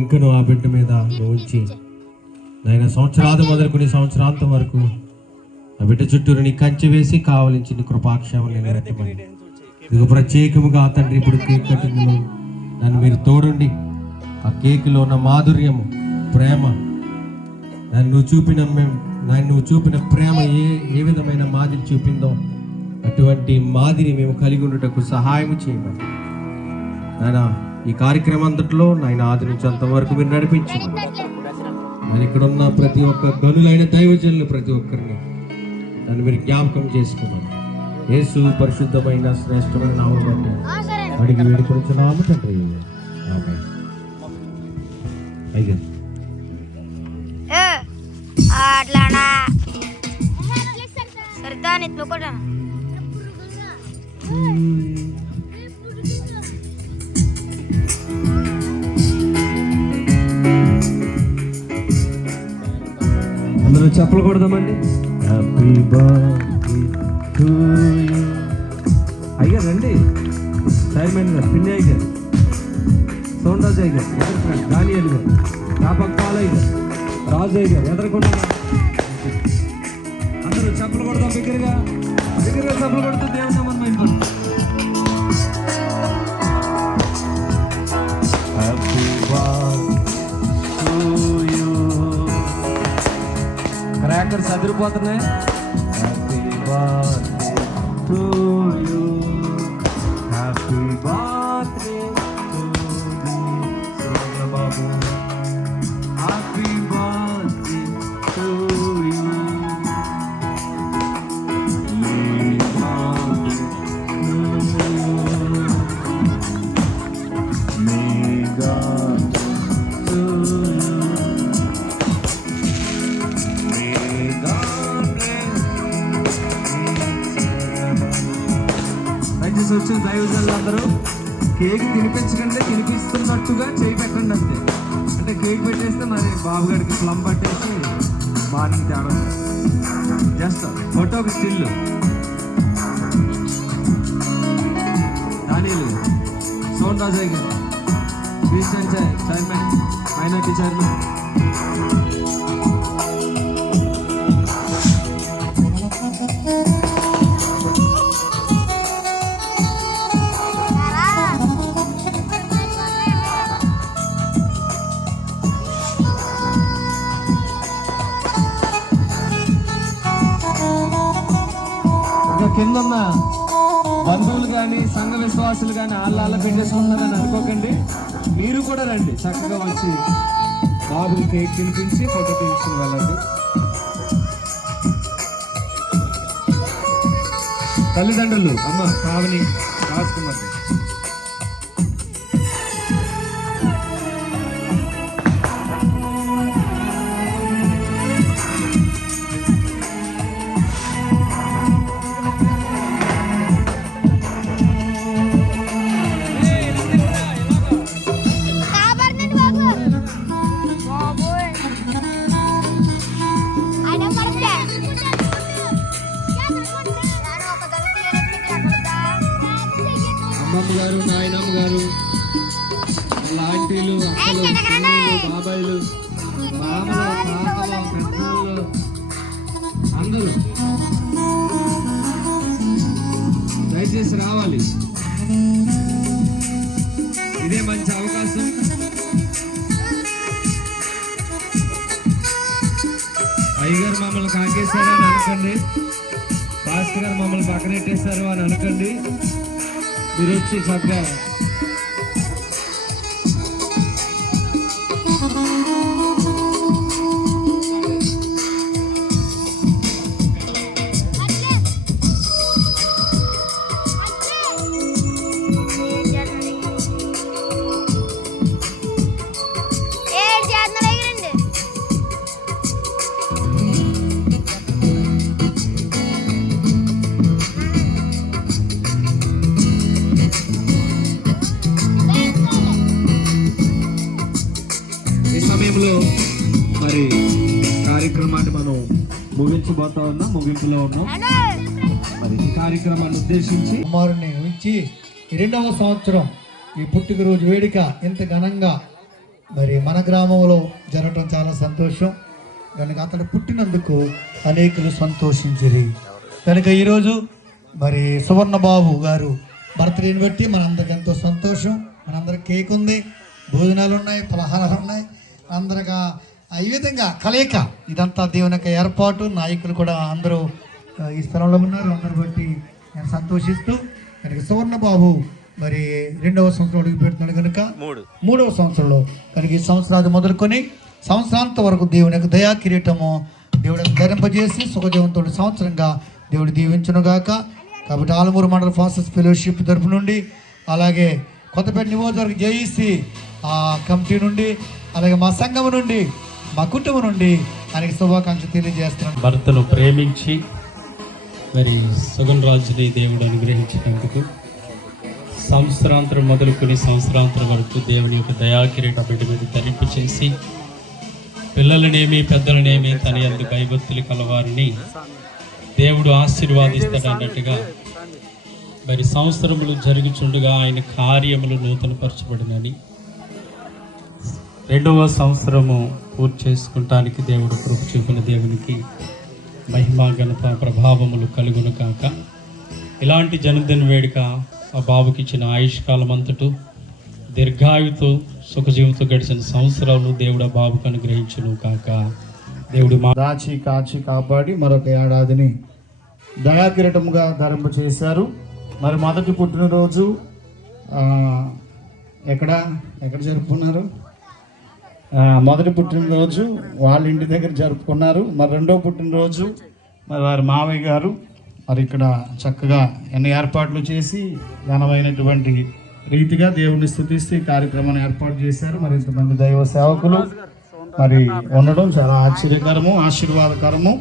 ఇంకను ఆ బిడ్డ మీద నువ్వు ఉంచి నాయన సంవత్సరాది మొదలుకొని సంవత్సరాంతం వరకు ఆ బిడ్డ చుట్టూరు నీ కంచె వేసి కావలించి నీ కృపాక్షేమం నెరవేర్చమని ఇదిగో ప్రత్యేకముగా తండ్రి ఇప్పుడు కేక్ కటింగ్లో నన్ను మీరు తోడుండి ఆ కేకులో ఉన్న మాధుర్యము, ప్రేమ, నన్ను చూపిన ప్రేమ ఏ విధమైన మాదిరి చూపిందో అటువంటి మాదిరి మేము కలిగి ఉండటకు సహాయం చేయమని నాయన ఈ కార్యక్రమం అంతట్లో నాయన ఆది నుంచి అంతవరకు మీరు నడిపించండి. నేను ఇక్కడ ఉన్న ప్రతి ఒక్క గనులైన దైవజనులు ప్రతి ఒక్కరిని నన్ను మీరు జ్ఞాపకం చేసుకోమని యేసు పరిశుద్ధమైన శ్రేష్టమైన నామములో అడిగి వేడుకొనుచున్నాము తండ్రి. ఆమేన్. అయ్యా అట్లానా సరిదా నెత్తులో కూడా అందరూ చెప్పలు కొడదామండి. Happy birthday to you. అయ్యా రండి, చైర్మన్ గారు, పిన్ని అయ్య గారు, సోమరాజు అయ్య గారు, ఎదురు దానియల్ గారు, రాపక్ పాలయ్య గారు, రాజయ్య గారు ఎదురుకుండా అందరూ చెప్పలు కొడదాం. దగ్గరగా చెప్పలు కొడుతూ దేవుని మనం మైండ్. హ్యాపీ క్రాకర్స్ అదిరిపోతున్నాయి. Happy birthday to you, happy birthday to Babu, happy birthday to you. వచ్చిన దైవజనులు అందరూ కేక్ తినిపించకంటే తినిపిస్తున్నట్టుగా చేయి పెట్టండి అంతే. అంటే కేక్ పెట్టేస్తే మరి బాబుగారికి ప్లం పట్టేసి మార్నింగ్ తేడా. జస్ట్ ఫోటోకి స్టిల్ దానిలు సోన్ రాజయ్య గారు, క్రిస్టియన్ చైర్మన్, మైనార్టీ చైర్మన్. కింద ఉన్న బంధువులు కానీ సంఘ విశ్వాసులు కానీ వాళ్ళ పెట్టేసుకుంటారని అనుకోకండి. మీరు కూడా రండి, చక్కగా వచ్చి బాబుకి కేక్ తినిపించి ఫోటో తీసుకుని వెళ్ళండి. తల్లిదండ్రులు అమ్మ పావని, రాజ్ కుమార్, అమ్మమ్మ గారు, నాయనమ్మ గారు, వాళ్ళ ఆంటీలు, అక్కలు, బాబాయిలు మామలు, తాతలు, పెద్దలు అందరూ దయచేసి రావాలి. ఇదే మంచి అవకాశం. అయ్యగారు మమ్మల్ని కాకేశారు అని అనకండి, పాస్టర్ గారు మమ్మల్ని పక్కనెట్టేశారు అని అనకండి. మీరు వచ్చి చక్కగా ఈ సమయంలో మరి కార్యక్రమాన్ని మనం ముగించబోతా ఉన్నాం, ముగింపులో ఉన్నాం. మరి ఈ కార్యక్రమాన్ని ఉద్దేశించి కుమారుని ఉంచి 2వ సంవత్సరం ఈ పుట్టినరోజు వేడుక ఇంత ఘనంగా మరి మన గ్రామంలో జరగటం చాలా సంతోషం. కనుక అతడు పుట్టినందుకు అనేకులు సంతోషించిరి. కనుక ఈరోజు మరి సువర్ణబాబు గారు బర్త్డేని బట్టి మనందరికి ఎంతో సంతోషం. మనందరికి కేక్ ఉంది, భోజనాలు ఉన్నాయి, పలహారాలు ఉన్నాయి. అందరిగా ఈ విధంగా కలయిక, ఇదంతా దేవుని యొక్క ఏర్పాటు. నాయకులు కూడా అందరూ ఈ స్థలంలో ఉన్నారు. అందరు బట్టి నేను సంతోషిస్తూ కనుక సువర్ణబాబు మరి 2వ సంవత్సరం అడుగు పెడుతున్నాడు కనుక 3వ సంవత్సరంలో కనుక ఈ సంవత్సరాది మొదలుకొని సంవత్సరాంత వరకు దేవుని యొక్క దయా కిరీటము దేవుడిని ధరింపజేసి సుఖజీవంతో సంవత్సరంగా దేవుడు దీవించునుగాక. కాబట్టి ఆలమూరు మండల ఫాస్టర్స్ ఫెలోషిప్ తరఫు నుండి, అలాగే కొత్తపేట నియోజకవర్గ జేఈసీ కమిటీ నుండి, అలాగే మా సంఘం నుండి, మా కుటుంబం నుండి ఆయనకి శుభాకాంక్షలు తెలియజేస్తున్నాను. భర్తను ప్రేమించి మరి సుగన్ రాజుని దేవుడు అనుగ్రహించినందుకు సంవత్సరాంతరం మొదలుకొని సంవత్సరాంతరం వరకు దేవుని యొక్క దయాకిరీట బిడ్డ మీద ధరింపు చేసి పిల్లలనేమి పెద్దలనేమి తన యందు భయభక్తులు కలవారిని దేవుడు ఆశీర్వాదిస్తాడు అన్నట్టుగా మరి సంవత్సరములు జరుగుచుండగా ఆయన కార్యములు నూతనపరచబడినని 2వ సంవత్సరము పూర్తి చేసుకుంటానికి దేవుడు కృప చూపిన దేవునికి మహిమ ఘనత ప్రభావములు కలుగును కాక. ఇలాంటి జన్మదిన వేడుక ఆ బాబుకి ఇచ్చిన ఆయుష్కాలం అంతటూ దీర్ఘాయుతో సుఖజీవితో గడిచిన సంవత్సరాలు దేవుడు ఆ బాబుకు అనుగ్రహించును కాక. దేవుడు దాచి కాచి కాపాడి మరొక ఏడాదిని దయాకిరీటముగా ధరింప చేశారు. మరి మొదటి పుట్టినరోజు ఎక్కడ జరుపుకున్నారు? మొదటి పుట్టినరోజు వాళ్ళ ఇంటి దగ్గర జరుపుకున్నారు. మరి 2వ పుట్టినరోజు మరి వారి మావయ్య గారు మరి ఇక్కడ చక్కగా ఎన్ని ఏర్పాట్లు చేసి ఘనమైనటువంటి రీతిగా దేవుణ్ణి స్తుతిస్తూ ఈ కార్యక్రమాన్ని ఏర్పాటు చేశారు. మరి ఇంతమంది దైవ సేవకులు మరి ఉండడం చాలా ఆశ్చర్యకరము, ఆశీర్వాదకరము.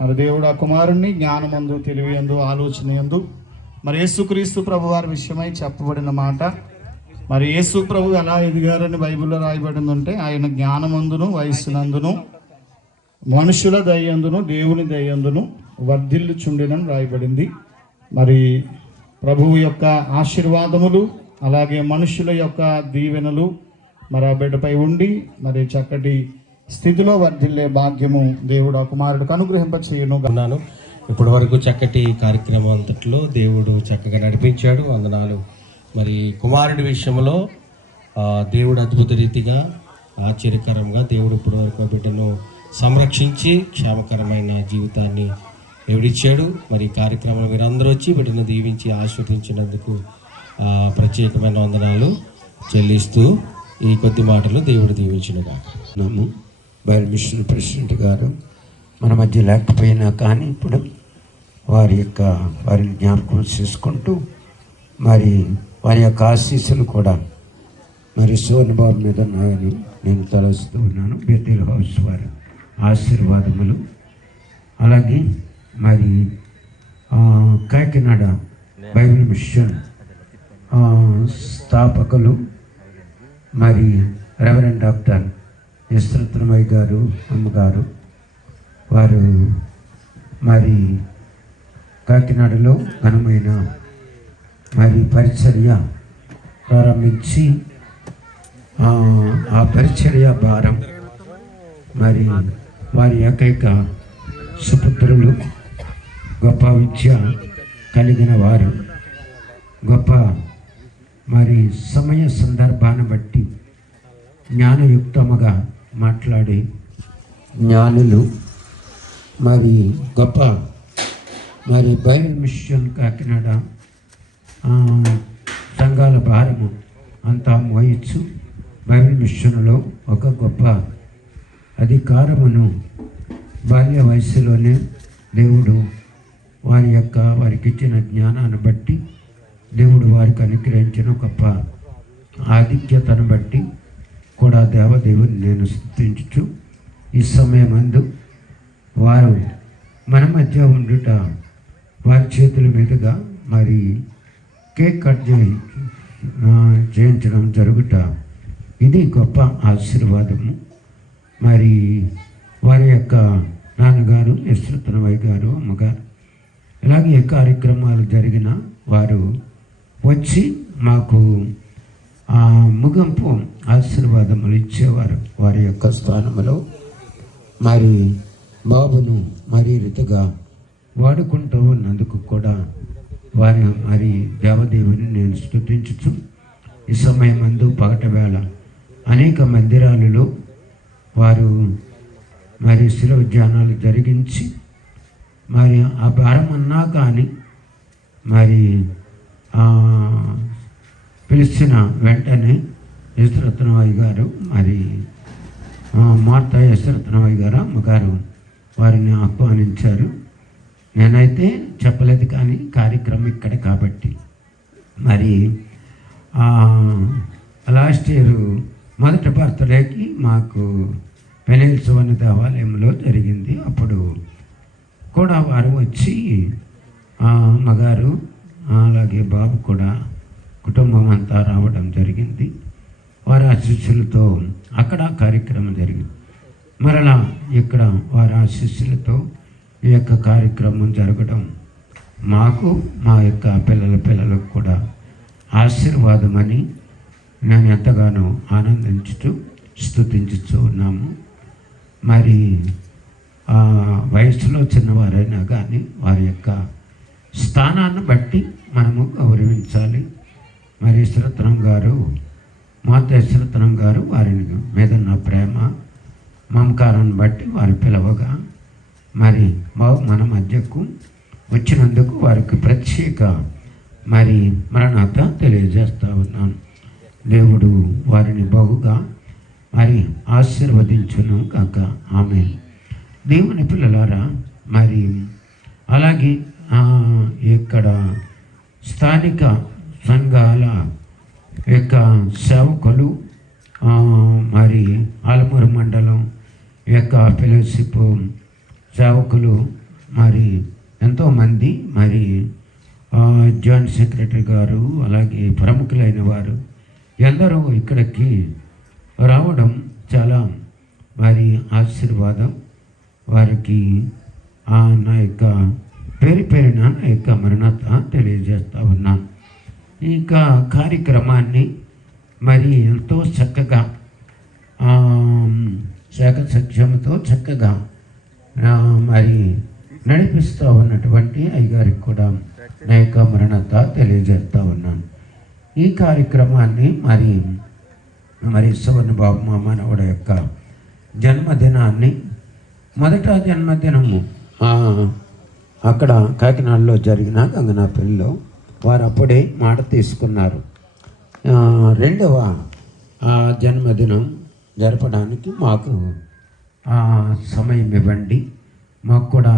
మరి దేవుడు ఆ కుమారుణ్ణి జ్ఞానమందు, తెలివియందు, ఆలోచనయందు మరి యేసుక్రీస్తు ప్రభు వారి విషయమై చెప్పబడిన మాట. మరి యేసు ప్రభు ఎలా ఎదిగారని బైబిల్లో రాయబడింది అంటే ఆయన జ్ఞానమందును, వయస్సునందును, మనుషుల దయందును, దేవుని దయందును వర్ధిల్లుచుండెనని రాయబడింది. మరి ప్రభువు యొక్క ఆశీర్వాదములు అలాగే మనుషుల యొక్క దీవెనలు మరి ఆ బిడ్డపై ఉండి మరి చక్కటి స్థితిలో వర్ధిల్లే భాగ్యము దేవుడు ఆ కుమారుడికి అనుగ్రహింపచేయును ఉన్నాను. ఇప్పటి వరకు చక్కటి కార్యక్రమం అంతట్లో దేవుడు చక్కగా నడిపించాడు. వందనాలు. మరి కుమారుడి విషయంలో దేవుడు అద్భుత రీతిగా ఆశ్చర్యకరంగా దేవుడు ఇప్పటి వరకు ఆ బిడ్డను సంరక్షించి క్షేమకరమైన జీవితాన్ని దేవుడిచ్చాడు. మరి ఈ కార్యక్రమం మీరందరూ వచ్చి బిడ్డను దీవించి ఆశీర్వదించినందుకు ప్రత్యేకమైన వందనాలు చెల్లిస్తూ ఈ కొద్ది మాటలు దేవుడు దీవించినగా. బైబిల్ మిషన్ ప్రెసిడెంట్ గారు మన మధ్య లేకపోయినా కానీ ఇప్పుడు వారిని జ్ఞాపకం చేసుకుంటూ మరి వారి యొక్క ఆశీస్సులు కూడా మరి సోనబాబు మీద ఉన్నాయని నేను తలస్తూ ఉన్నాను. బెతేల్ హౌస్ వారి ఆశీర్వాదములు, అలాగే మరి కాకినాడ బైబిల్ మిషన్ స్థాపకులు మరి రెవరెండ్ డాక్టర్ యశ్రత్నమయ్య గారు, అమ్మగారు, వారు మరి కాకినాడలో ఘనమైన మరి పరిచర్య ప్రారంభించి ఆ పరిచర్య భారం మరి వారి ఏకైక సుపుత్రులు, గొప్ప విద్య కలిగిన వారు, గొప్ప మరి సమయ సందర్భాన్ని బట్టి జ్ఞానయుక్తముగా మాట్లాడే జ్ఞానులు, మరి గొప్ప మరి బైబిల్ మిషన్ కాకినాడ సంఘాల భారము అంతా మోయచ్చు. బైబిల్ మిషన్లో ఒక గొప్ప అధికారమును బాల్య వయసులోనే దేవుడు వారికి ఇచ్చిన జ్ఞానాన్ని బట్టి, దేవుడు వారికి అనుగ్రహించిన గొప్ప ఆధిక్యతను బట్టి కూడా దేవదేవుని నేను స్తుతించుచు ఈ సమయమందు వారు మన మధ్య ఉండుట, వారి చేతుల మీదుగా మరి కేక్ కట్ చేయించడం జరుగుట, ఇది గొప్ప ఆశీర్వాదము. మరి వారి యొక్క నాన్నగారు యశ్వతనవయ్య గారు, అమ్మగారు, ఇలాగే ఏ కార్యక్రమాలు జరిగిన వారు వచ్చి మాకు ముగింపు ఆశీర్వాదములు ఇచ్చేవారు. వారి యొక్క స్థానంలో మరి బాబును మరీ రీతిగా వాడుకుంటూ ఉన్నందుకు కూడా వారి మరి దేవదేవుని నేను స్తుతించుచు ఈ సమయమందు పగట వేళ అనేక మందిరాలలో వారు మరి శిలువ ధ్యానాలు జరిగించి మరి ఆ భారం అన్నా కానీ మరి పిలిచిన వెంటనే యశ్వతనవయ్య గారు, మరి మార్తా యశ్వతనవయ్య గారు అమ్మగారు వారిని ఆహ్వానించారు. నేనైతే చెప్పలేదు కానీ కార్యక్రమం ఇక్కడ కాబట్టి మరి లాస్ట్ ఇయర్ మొదటి బర్త్డేకి మాకు పెనేల్ సువర్ణ దేవాలయంలో జరిగింది. అప్పుడు కూడా వారు వచ్చి అమ్మగారు అలాగే బాబు కూడా కుటుంబం అంతా రావడం జరిగింది. వారి ఆశీస్సులతో అక్కడ కార్యక్రమం జరిగింది. మరలా ఇక్కడ వారి ఆశీస్సులతో ఈ యొక్క కార్యక్రమం జరగడం మాకు, మా యొక్క పిల్లలకు కూడా ఆశీర్వాదమని నేను ఎంతగానో ఆనందించుతూ స్తుతించుతూ ఉన్నాము. మరి వయసులో చిన్నవారైనా కానీ వారి యొక్క స్థానాన్ని బట్టి మనము గౌరవించాలి. మరి యశ్వతనం గారు, మాత యశ్వతనం గారు వారి మీద నా ప్రేమ మమకారాన్ని బట్టి వారి పిలవగా మరి మన మధ్యకు వచ్చినందుకు వారికి ప్రత్యేక మరి మరణాత తెలియజేస్తూ ఉన్నాను. దేవుడు వారిని బహుగా మరి ఆశీర్వదించును కాక. ఆమె దేవుని పిల్లలారా, మరి అలాగే ఇక్కడ స్థానిక సంఘాల యొక్క సేవకులు, మరి ఆలమూరు మండలం యొక్క ఫెలోషిప్ సేవకులు మరి ఎంతోమంది, మరి జాయింట్ సెక్రటరీ గారు, అలాగే ప్రముఖులైన వారు ఎందరో ఇక్కడికి రావడం చాలా మరి ఆశీర్వాదం. వారికి నా యొక్క పేరున నా యొక్క మరణత తెలియజేస్తూ ఉన్నాను. ఇంకా కార్యక్రమాన్ని మరి ఎంతో చక్కగా సత్యంతో చక్కగా మరి నడిపిస్తూ ఉన్నటువంటి అయ్యగారికి కూడా నా యొక్క మరణత తెలియజేస్తూ ఉన్నాను. ఈ కార్యక్రమాన్ని మరి సువర్ణబాబు మా మనవడ యొక్క జన్మదినాన్ని, మొదట జన్మదినము అక్కడ కాకినాడలో జరిగిన గంగనాపల్లిలో వారు అప్పుడే మాట తీసుకున్నారు. రెండవ జన్మదినం జరపడానికి మాకు సమయం ఇవ్వండి, మాకు కూడా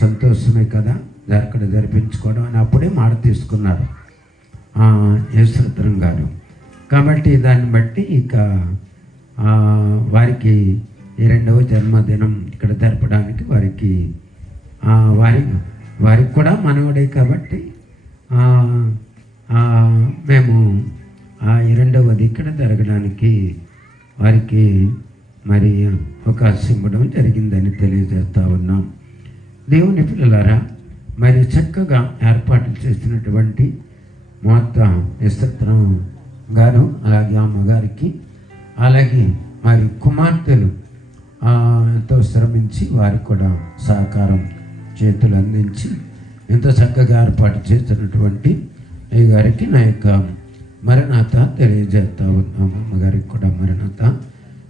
సంతోషమే కదా అక్కడ జరిపించుకోవడం అని అప్పుడే మాట తీసుకున్నారు యశ్వతనం గారు. కాబట్టి దాన్ని బట్టి ఇక వారికి ఈ రెండవ జన్మదినం ఇక్కడ జరపడానికి వారికి కూడా మనవడే కాబట్టి మేము ఈ రెండవది ఇక్కడ జరగడానికి వారికి మరి అవకాశం ఇవ్వడం జరిగిందని తెలియజేస్తూ ఉన్నాం. దేవుని పిల్లలారా, మరి చక్కగా ఏర్పాట్లు చేసినటువంటి మొత్తం యశ్వతనం గారు, అలాగే అమ్మగారికి, అలాగే మరి కుమార్తెలు ఎంతో శ్రమించి వారికి కూడా సహకారం చేతులు అందించి ఎంతో చక్కగా ఏర్పాటు చేసినటువంటి ఈ గారికి నా యొక్క మరణాత తెలియజేస్తూ ఉన్నాం. అమ్మగారికి కూడా మరణాత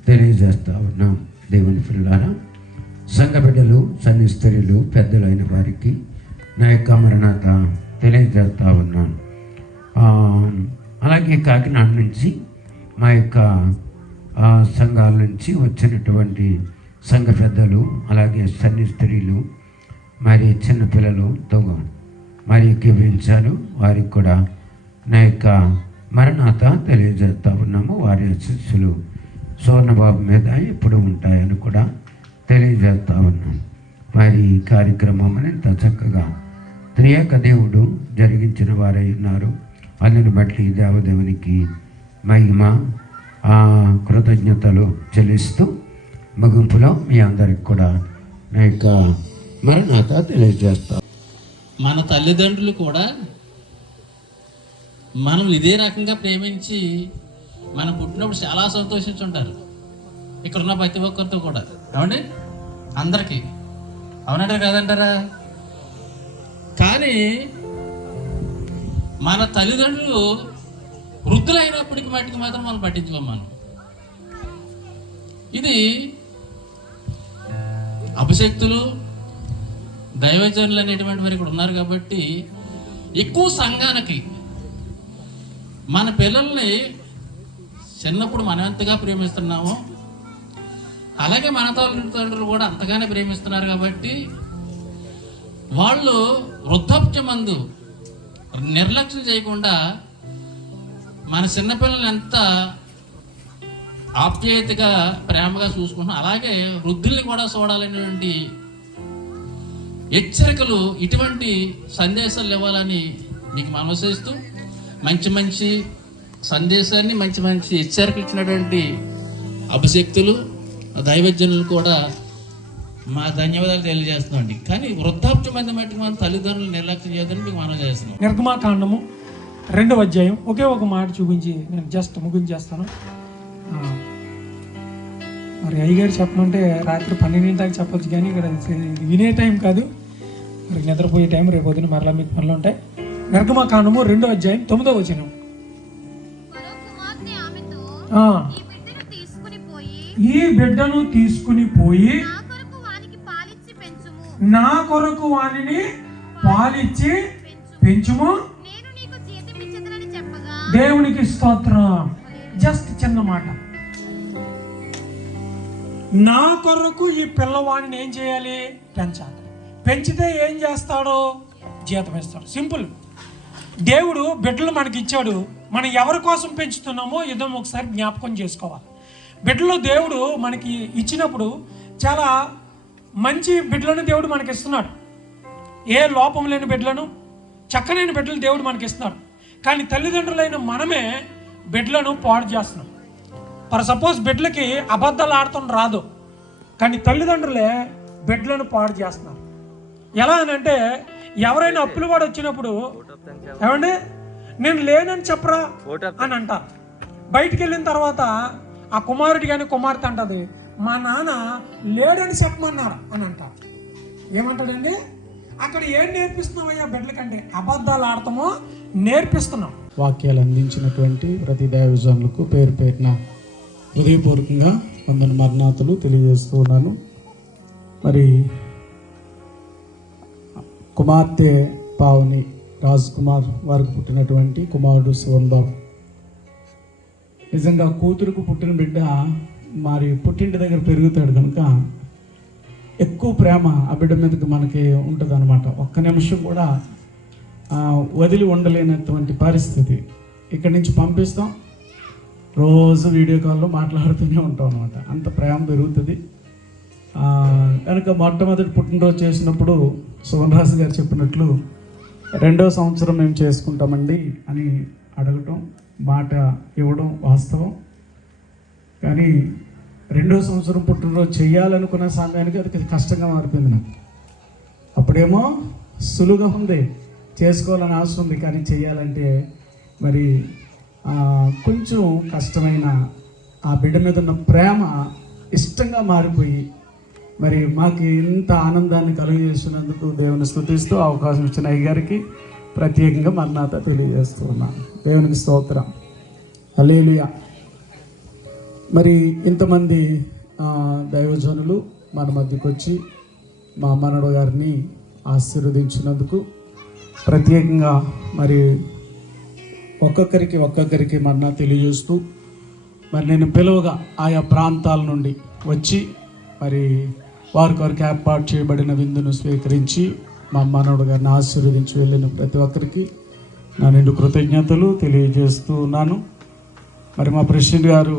తెలియజేస్తూ ఉన్నాం. దేవుని పిల్లారా, సంఘ బిడ్డలు, సన్నిస్త్రీలు, పెద్దలైన వారికి నా యొక్క మరణాత తెలియజేస్తూ ఉన్నాను. అలాగే కాకినాడ నుంచి మా యొక్క సంఘాల నుంచి వచ్చినటువంటి సంఘ పెద్దలు, అలాగే సన్నిస్త్రీలు, మరి చిన్నపిల్లలతో మరి ఎక్కించారు. వారికి కూడా నా యొక్క మరణాత తెలియజేస్తూ ఉన్నాము. వారి శిష్యులు సువర్ణబాబు మీద ఎప్పుడు ఉంటాయని కూడా తెలియజేస్తూ ఉన్నాం. మరి ఈ కార్యక్రమం ఎంత చక్కగా త్రియేక దేవుడు జరిగించిన వారై ఉన్నారు. అందుని బట్టి దేవదేవునికి మహిమ కృతజ్ఞతలు చెల్లిస్తూ ముగింపులో మీ అందరికి కూడా నా యొక్క మరణాత తెలియజేస్తాం. మన తల్లిదండ్రులు కూడా మనం ఇదే రకంగా ప్రేమించి మనం పుట్టినప్పుడు చాలా సంతోషించుంటారు. ఇక్కడున్న ప్రతి ఒక్కరితో కూడా, ఏమండి, అందరికీ అవునంటారు కాదంటారా? కానీ మన తల్లిదండ్రులు వృద్ధులైనప్పటికి మట్టికి మాత్రం మనం పట్టించుకోం. మనం ఇది అభిషక్తులు, దైవజనులు అనేటువంటి వారు ఇక్కడ ఉన్నారు కాబట్టి ఎక్కువ సంఘానికి మన పిల్లల్ని చిన్నప్పుడు మనం ఎంతగా ప్రేమిస్తున్నామో అలాగే మన తల్లిదండ్రులు కూడా అంతగానే ప్రేమిస్తున్నారు కాబట్టి వాళ్ళు వృద్ధాప్యమందు నిర్లక్ష్యం చేయకుండా మన చిన్నపిల్లల్ని ఎంత ఆప్యాయతగా ప్రేమగా చూసుకుంటున్నాం, అలాగే వృద్ధుల్ని కూడా చూడాలనేటువంటి హెచ్చరికలు, ఇటువంటి సందేశాలు ఇవ్వాలని మీకు మనవి చేస్తూ మంచి మంచి సందేశాన్ని, మంచి మంచి హెచ్చరికలు ఇచ్చినటువంటి అభిషక్తులు, దైవజనులు కూడా మా ధన్యవాదాలు తెలియజేస్తున్నామండి. కానీ వృద్ధాప్యం మంది మట్టుకు మనం తల్లిదండ్రులు నిర్లక్ష్యం చేయదని మీకు మనం చేస్తున్నాం. నిర్గమాకాండము 2వ అధ్యాయం ఒకే ఒక మాట చూపించి నేను జస్ట్ ముగించేస్తాను. మరి అయ్యగారు చెప్పమంటే రాత్రి 12 దాకా చెప్పొచ్చు, కానీ ఇక్కడ వినే టైం కాదు, మరి నిద్రపోయే టైం. రేపు పొద్దున మరలా మీకు పనులు ఉంటాయి. నిర్గమాకాండము 2వ అధ్యాయం 9వ వచనం. ఈ బిడ్డను తీసుకుని పోయి నా కొరకు వానిని పాలిచ్చి పెంచుము, దేవునికి స్తోత్రం. జస్ట్ చిన్న మాట, నా కొరకు ఈ పిల్లవాడిని ఏం చేయాలి? పెంచాలి. పెంచితే ఏం చేస్తాడో? జీతం ఇస్తాడు. సింపుల్. దేవుడు బిడ్డలు మనకి ఇచ్చాడు. మనం ఎవరి కోసం పెంచుతున్నామో ఏదో ఒకసారి జ్ఞాపకం చేసుకోవాలి. బిడ్డలు దేవుడు మనకి ఇచ్చినప్పుడు చాలా మంచి బిడ్డలను దేవుడు మనకి ఇస్తున్నాడు. ఏ లోపం లేని బిడ్డలను, చక్కనైన బిడ్డలు దేవుడు మనకి ఇస్తున్నాడు. కానీ తల్లిదండ్రులైన మనమే బిడ్డలను పాడు చేస్తున్నాం. ఫర్ సపోజ్ బిడ్డలకి అబద్ధాలు ఆడటం రాదు, కానీ తల్లిదండ్రులే బిడ్డలను పాడు చేస్తున్నారు. ఎలా అని అంటే, ఎవరైనా అప్పులు వాడు వచ్చినప్పుడు ఏమండి నేను లేనని చెప్పరా అని అంటారు. బయటికి వెళ్ళిన తర్వాత ఆ కుమారుడి కానీ కుమార్తె అంటది, మా నాన్న లేడని చెప్పమన్నారు అని అంటారు. ఏమంటాడండి? అక్కడ ఏం నేర్పిస్తున్నామయ్యా బిడ్డలకంటే? అబద్ధాలు ఆడతామో నేర్పిస్తున్నాం. వాక్యాలు అందించినటువంటి ప్రతి దైవజనులకు పేరు పేరున హృదయపూర్వకంగా వందన మరణాతులు తెలియజేస్తూ ఉన్నాను. మరి కుమార్తె పావని రాజ్ కుమార్ వారికి పుట్టినటువంటి కుమారుడు శివన్ బాబు, నిజంగా కూతురుకు పుట్టిన బిడ్డ మరి పుట్టింటి దగ్గర పెరుగుతాడు కనుక ఎక్కువ ప్రేమ ఆ బిడ్డ మీదకి మనకి ఉంటుంది అనమాట. ఒక్క నిమిషం కూడా వదిలి ఉండలేనటువంటి పరిస్థితి. ఇక్కడి నుంచి పంపిస్తాం, రోజు వీడియో కాల్లో మాట్లాడుతూనే ఉంటాం అనమాట. అంత ప్రేమ పెరుగుతుంది. కనుక మొట్టమొదటి పుట్టినరోజు చేసినప్పుడు సువన్ రాజు గారు చెప్పినట్లు 2వ సంవత్సరం మేము చేసుకుంటామండి అని అడగటం, మాట ఇవ్వడం వాస్తవం. కానీ 2వ సంవత్సరం పుట్టినరోజు చేయాలనుకున్న సమయానికి అది కష్టంగా మారిపోయింది నాకు. అప్పుడేమో సులువుగా ఉంది, చేసుకోవాలని ఆశ ఉంది, కానీ చేయాలంటే మరి కొంచెం కష్టమైన ఆ బిడ్డ మీద ఉన్న ప్రేమ ఇష్టంగా మారిపోయి మరి మాకు ఇంత ఆనందాన్ని కలుగజేసినందుకు దేవుని స్తుతిస్తూ అవకాశం ఇచ్చిన అయ్య గారికి ప్రత్యేకంగా మరణాత తెలియజేస్తూ ఉన్నాను. దేవునికి స్తోత్రం. హల్లెలూయా. మరి ఇంతమంది దైవజనులు మన మధ్యకు వచ్చి మా మనవడు గారిని ఆశీర్వదించినందుకు ప్రత్యేకంగా మరి ఒక్కొక్కరికి మన్నా తెలియజేస్తూ మరి నేను పిలువగా ఆయా ప్రాంతాల నుండి వచ్చి మరి వారికి ఏర్పాటు చేయబడిన విందును స్వీకరించి మా మనవడు గారిని ఆశీర్వదించి వెళ్ళిన ప్రతి ఒక్కరికి నా నిండు కృతజ్ఞతలు తెలియజేస్తూ ఉన్నాను. మరి మా ప్రెసిడెంట్ గారు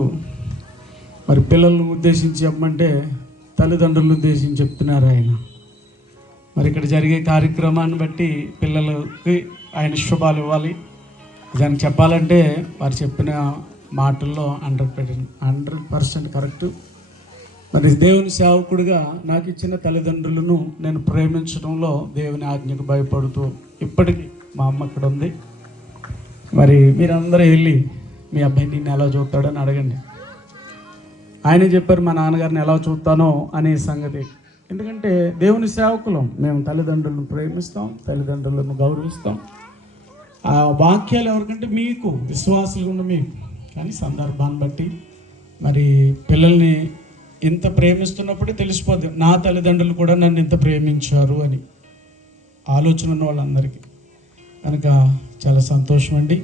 మరి పిల్లలను ఉద్దేశించి చెప్పమంటే తల్లిదండ్రులను ఉద్దేశించి చెప్తున్నారు ఆయన. మరి ఇక్కడ జరిగే కార్యక్రమాన్ని బట్టి పిల్లలకి ఆయన శుభాలు ఇవ్వాలి. దానికి చెప్పాలంటే వారు చెప్పిన మాటల్లో 100% కరెక్ట్. మరి దేవుని సేవకుడిగా నాకు ఇచ్చిన తల్లిదండ్రులను నేను ప్రేమించడంలో దేవుని ఆజ్ఞకు భయపడుతూ ఇప్పటికీ మా అమ్మ అక్కడ ఉంది. మరి మీరందరూ వెళ్ళి మీ అబ్బాయి నిన్ను ఎలా చూస్తాడని అడగండి. ఆయనే చెప్పారు మా నాన్నగారిని ఎలా చూస్తానో అనే సంగతి. ఎందుకంటే దేవుని సేవకులం మేము, తల్లిదండ్రులను ప్రేమిస్తాం, తల్లిదండ్రులను గౌరవిస్తాం. ఆ వాక్యాలు ఎవరికంటే మీకు, విశ్వాసులు ఉన్న మీకు. కానీ సందర్భాన్ని బట్టి మరి పిల్లల్ని ఇంత ప్రేమిస్తున్నప్పుడే తెలిసిపోద్ది నా తల్లిదండ్రులు కూడా నన్ను ఇంత ప్రేమించారు అని ఆలోచన ఉన్న వాళ్ళందరికీ. కనుక చాలా సంతోషం అండి.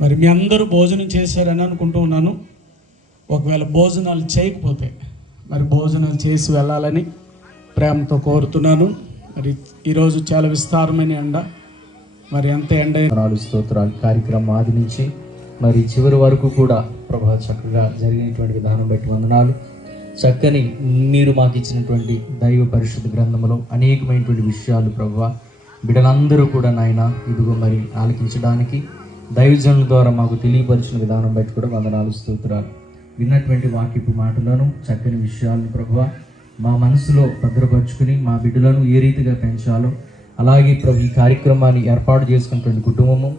మరి మీ అందరూ భోజనం చేశారని అనుకుంటూ ఉన్నాను. ఒకవేళ భోజనాలు చేయకపోతే మరి భోజనాలు చేసి వెళ్ళాలని ప్రేమతో కోరుతున్నాను. మరి ఈరోజు చాలా విస్తారమైన ఎండ, మరి ఎంత ఎండ. స్తోత్రాలు. కార్యక్రమం ఆది నుంచి మరి చివరి వరకు కూడా ప్రభా చక్కగా జరిగినటువంటి విధానం బట్టి వందనాలు. చక్కని మీరు మాకు ఇచ్చినటువంటి దైవ పరిశుద్ధ గ్రంథంలో అనేకమైనటువంటి విషయాలు ప్రభా బిడ్డలందరూ కూడా నాయన ఇదిగో మరి ఆలకించడానికి దైవజనుల ద్వారా మాకు తెలియపరిచిన విధానం బట్టి కూడా వందనాలు స్తోత్రాలు. విన్నటువంటి వాక్యపు మాటలను, చక్కని విషయాలను ప్రభువా మా మనసులో భద్రపరుచుకుని మా బిడ్డలను ఏ రీతిగా పెంచాలో, అలాగే ప్రభు ఈ కార్యక్రమాన్ని ఏర్పాటు చేసుకున్నటువంటి కుటుంబము,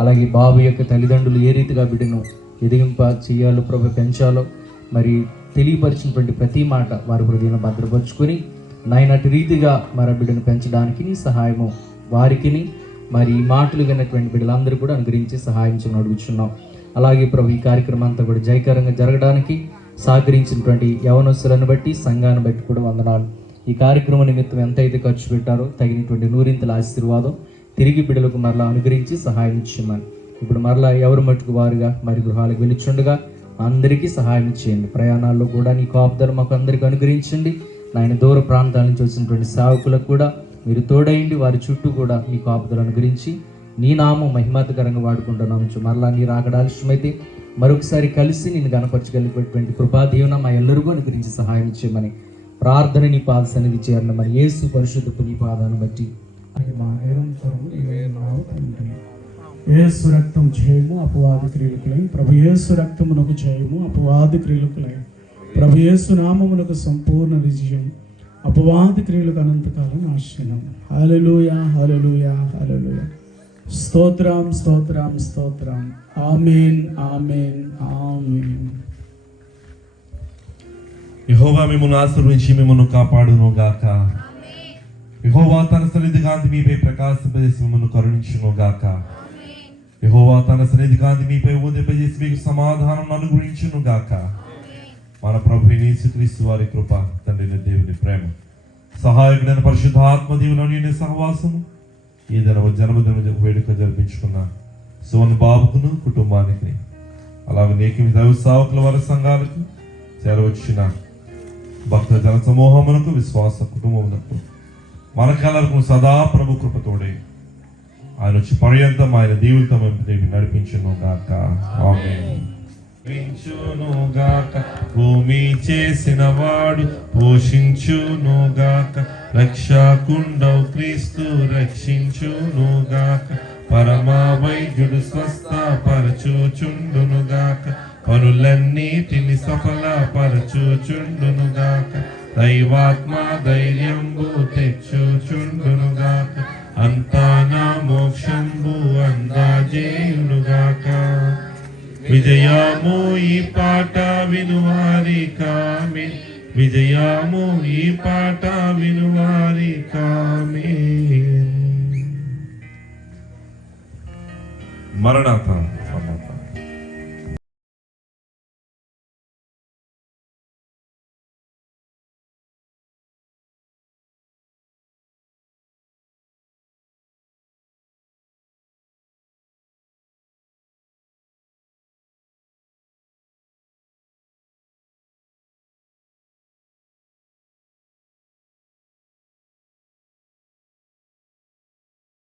అలాగే బాబు యొక్క తల్లిదండ్రులు ఏ రీతిగా బిడ్డను ఎదిగింప చేయాలో ప్రభు పెంచాలో మరి తెలియపరిచినటువంటి ప్రతి మాట వారి హృదయంలో భద్రపరుచుకొని నాయనటి రీతిగా మరి బిడ్డను పెంచడానికి నీ సహాయము వారికిని మరి ఈ మాటలు విన్నటువంటి బిడ్డలందరూ కూడా అనుగ్రహించి సహాయం చేయమని అడుగుచున్నాం. అలాగే ప్రభు ఈ కార్యక్రమం అంతా కూడా జయకరంగా జరగడానికి సహకరించినటువంటి యవనస్తులను బట్టి, సంఘాన్ని బట్టి కూడా వందనాలు. ఈ కార్యక్రమం నిమిత్తం ఎంతైతే ఖర్చు పెట్టారో తగినటువంటి నూరింతల ఆశీర్వాదం తిరిగి బిడ్డలకు మరలా అనుగ్రహించి సహాయం ఇచ్చేయమని. ఇప్పుడు మరలా ఎవరు మట్టుకు వారుగా మరి గృహాలకు వెళ్ళిచుండగా అందరికీ సహాయం ఇచ్చేయండి. ప్రయాణాల్లో కూడా నీ కాపుదల మాకు అందరికీ అనుగ్రహించండి. నాయన దూర ప్రాంతాల నుంచి వచ్చినటువంటి సేవకులకు కూడా మీరు తోడైండి, వారి చుట్టూ కూడా మీ కాపుదల అనుగ్రహించి నీ నామం మహిమాతకరంగా వాడుకుంటున్నాము. మరలా నీ రాకడ ఆలస్యమైతే మరొకసారి కలిసి నేను గణపరచగలిగేటువంటి కృపా దేవున మా ఎల్లరిಗೂ అనుగ్రహించి సహాయం చేయమని ప్రార్థన నీ పాద సన్నిధి చేరణ మరి యేసు పరిశుద్ధపు నీ పాదాన్ని బట్టి యేసు రక్తం చేయము అపవాది క్రియలకులై, ప్రభు యేసు రక్తమునకు చేయము అపవాది క్రియలకులై, ప్రభు యేసు నామమునకు సంపూర్ణ విజయం, అపవాది క్రియలకు అనంతకాలం నాశనం. హల్లెలూయా, హల్లెలూయా, హల్లెలూయా. స్తోత్రం, స్తోత్రం, స్తోత్రం. ఆమేన్, ఆమేన్, ఆమేన్. యెహోవా మిమ్మల్ని ఆశీర్వదించి మిమ్మల్ని కాపాడును గాక. యెహోవా తన సన్నిధి కాంతి మీపై ప్రకాశింపజేసి మిమ్మల్ని కరుణించును గాక. యెహోవా తన సన్నిధి కాంతి మీపై ఉదయింపజేసి మీకు సమాధానం అనుగ్రహించును గాక. మన ప్రభు యేసుక్రీస్తు వారి కృప, తండ్రి దేవుని ప్రేమ, సహాయకుడైన పరిశుద్ధాత్మ దేవుని సహవాసము ఈ జన్మదిన వేడుక జరిపించుకున్న సోన్ బాబుకును కుటుంబానికి, అలాగే నేకి దైవ సేవకుల వారి సంఘాలకు చేరవచ్చిన భక్త జన సమూహమునకు, విశ్వాస కుటుంబమునకు, మనకెల్లరకు సదా ప్రభు కృపతోడే ఆయన వచ్చి పర్యంతం ఆయన దీవులతో నడిపించును గాక. ఆమేన్. గాక భూమి చేసిన వాడు పోషించును గాక, రక్షకుండవు క్రీస్తు రక్షించును గాక, పరమా వైద్యుడు స్వస్థపరచుచుండును గాక, పనులన్నిటిని సఫల పరచుచుండును గాక, దైవాత్మ ధైర్యంబు తెచ్చుచుండును గాక, అంతా నా మోక్షంబు అందాజేయును గాక. విజయ విజయము ఈ పాట వినువారి కామే, విజయము ఈ పాట వినువారి కామే. మరణాత.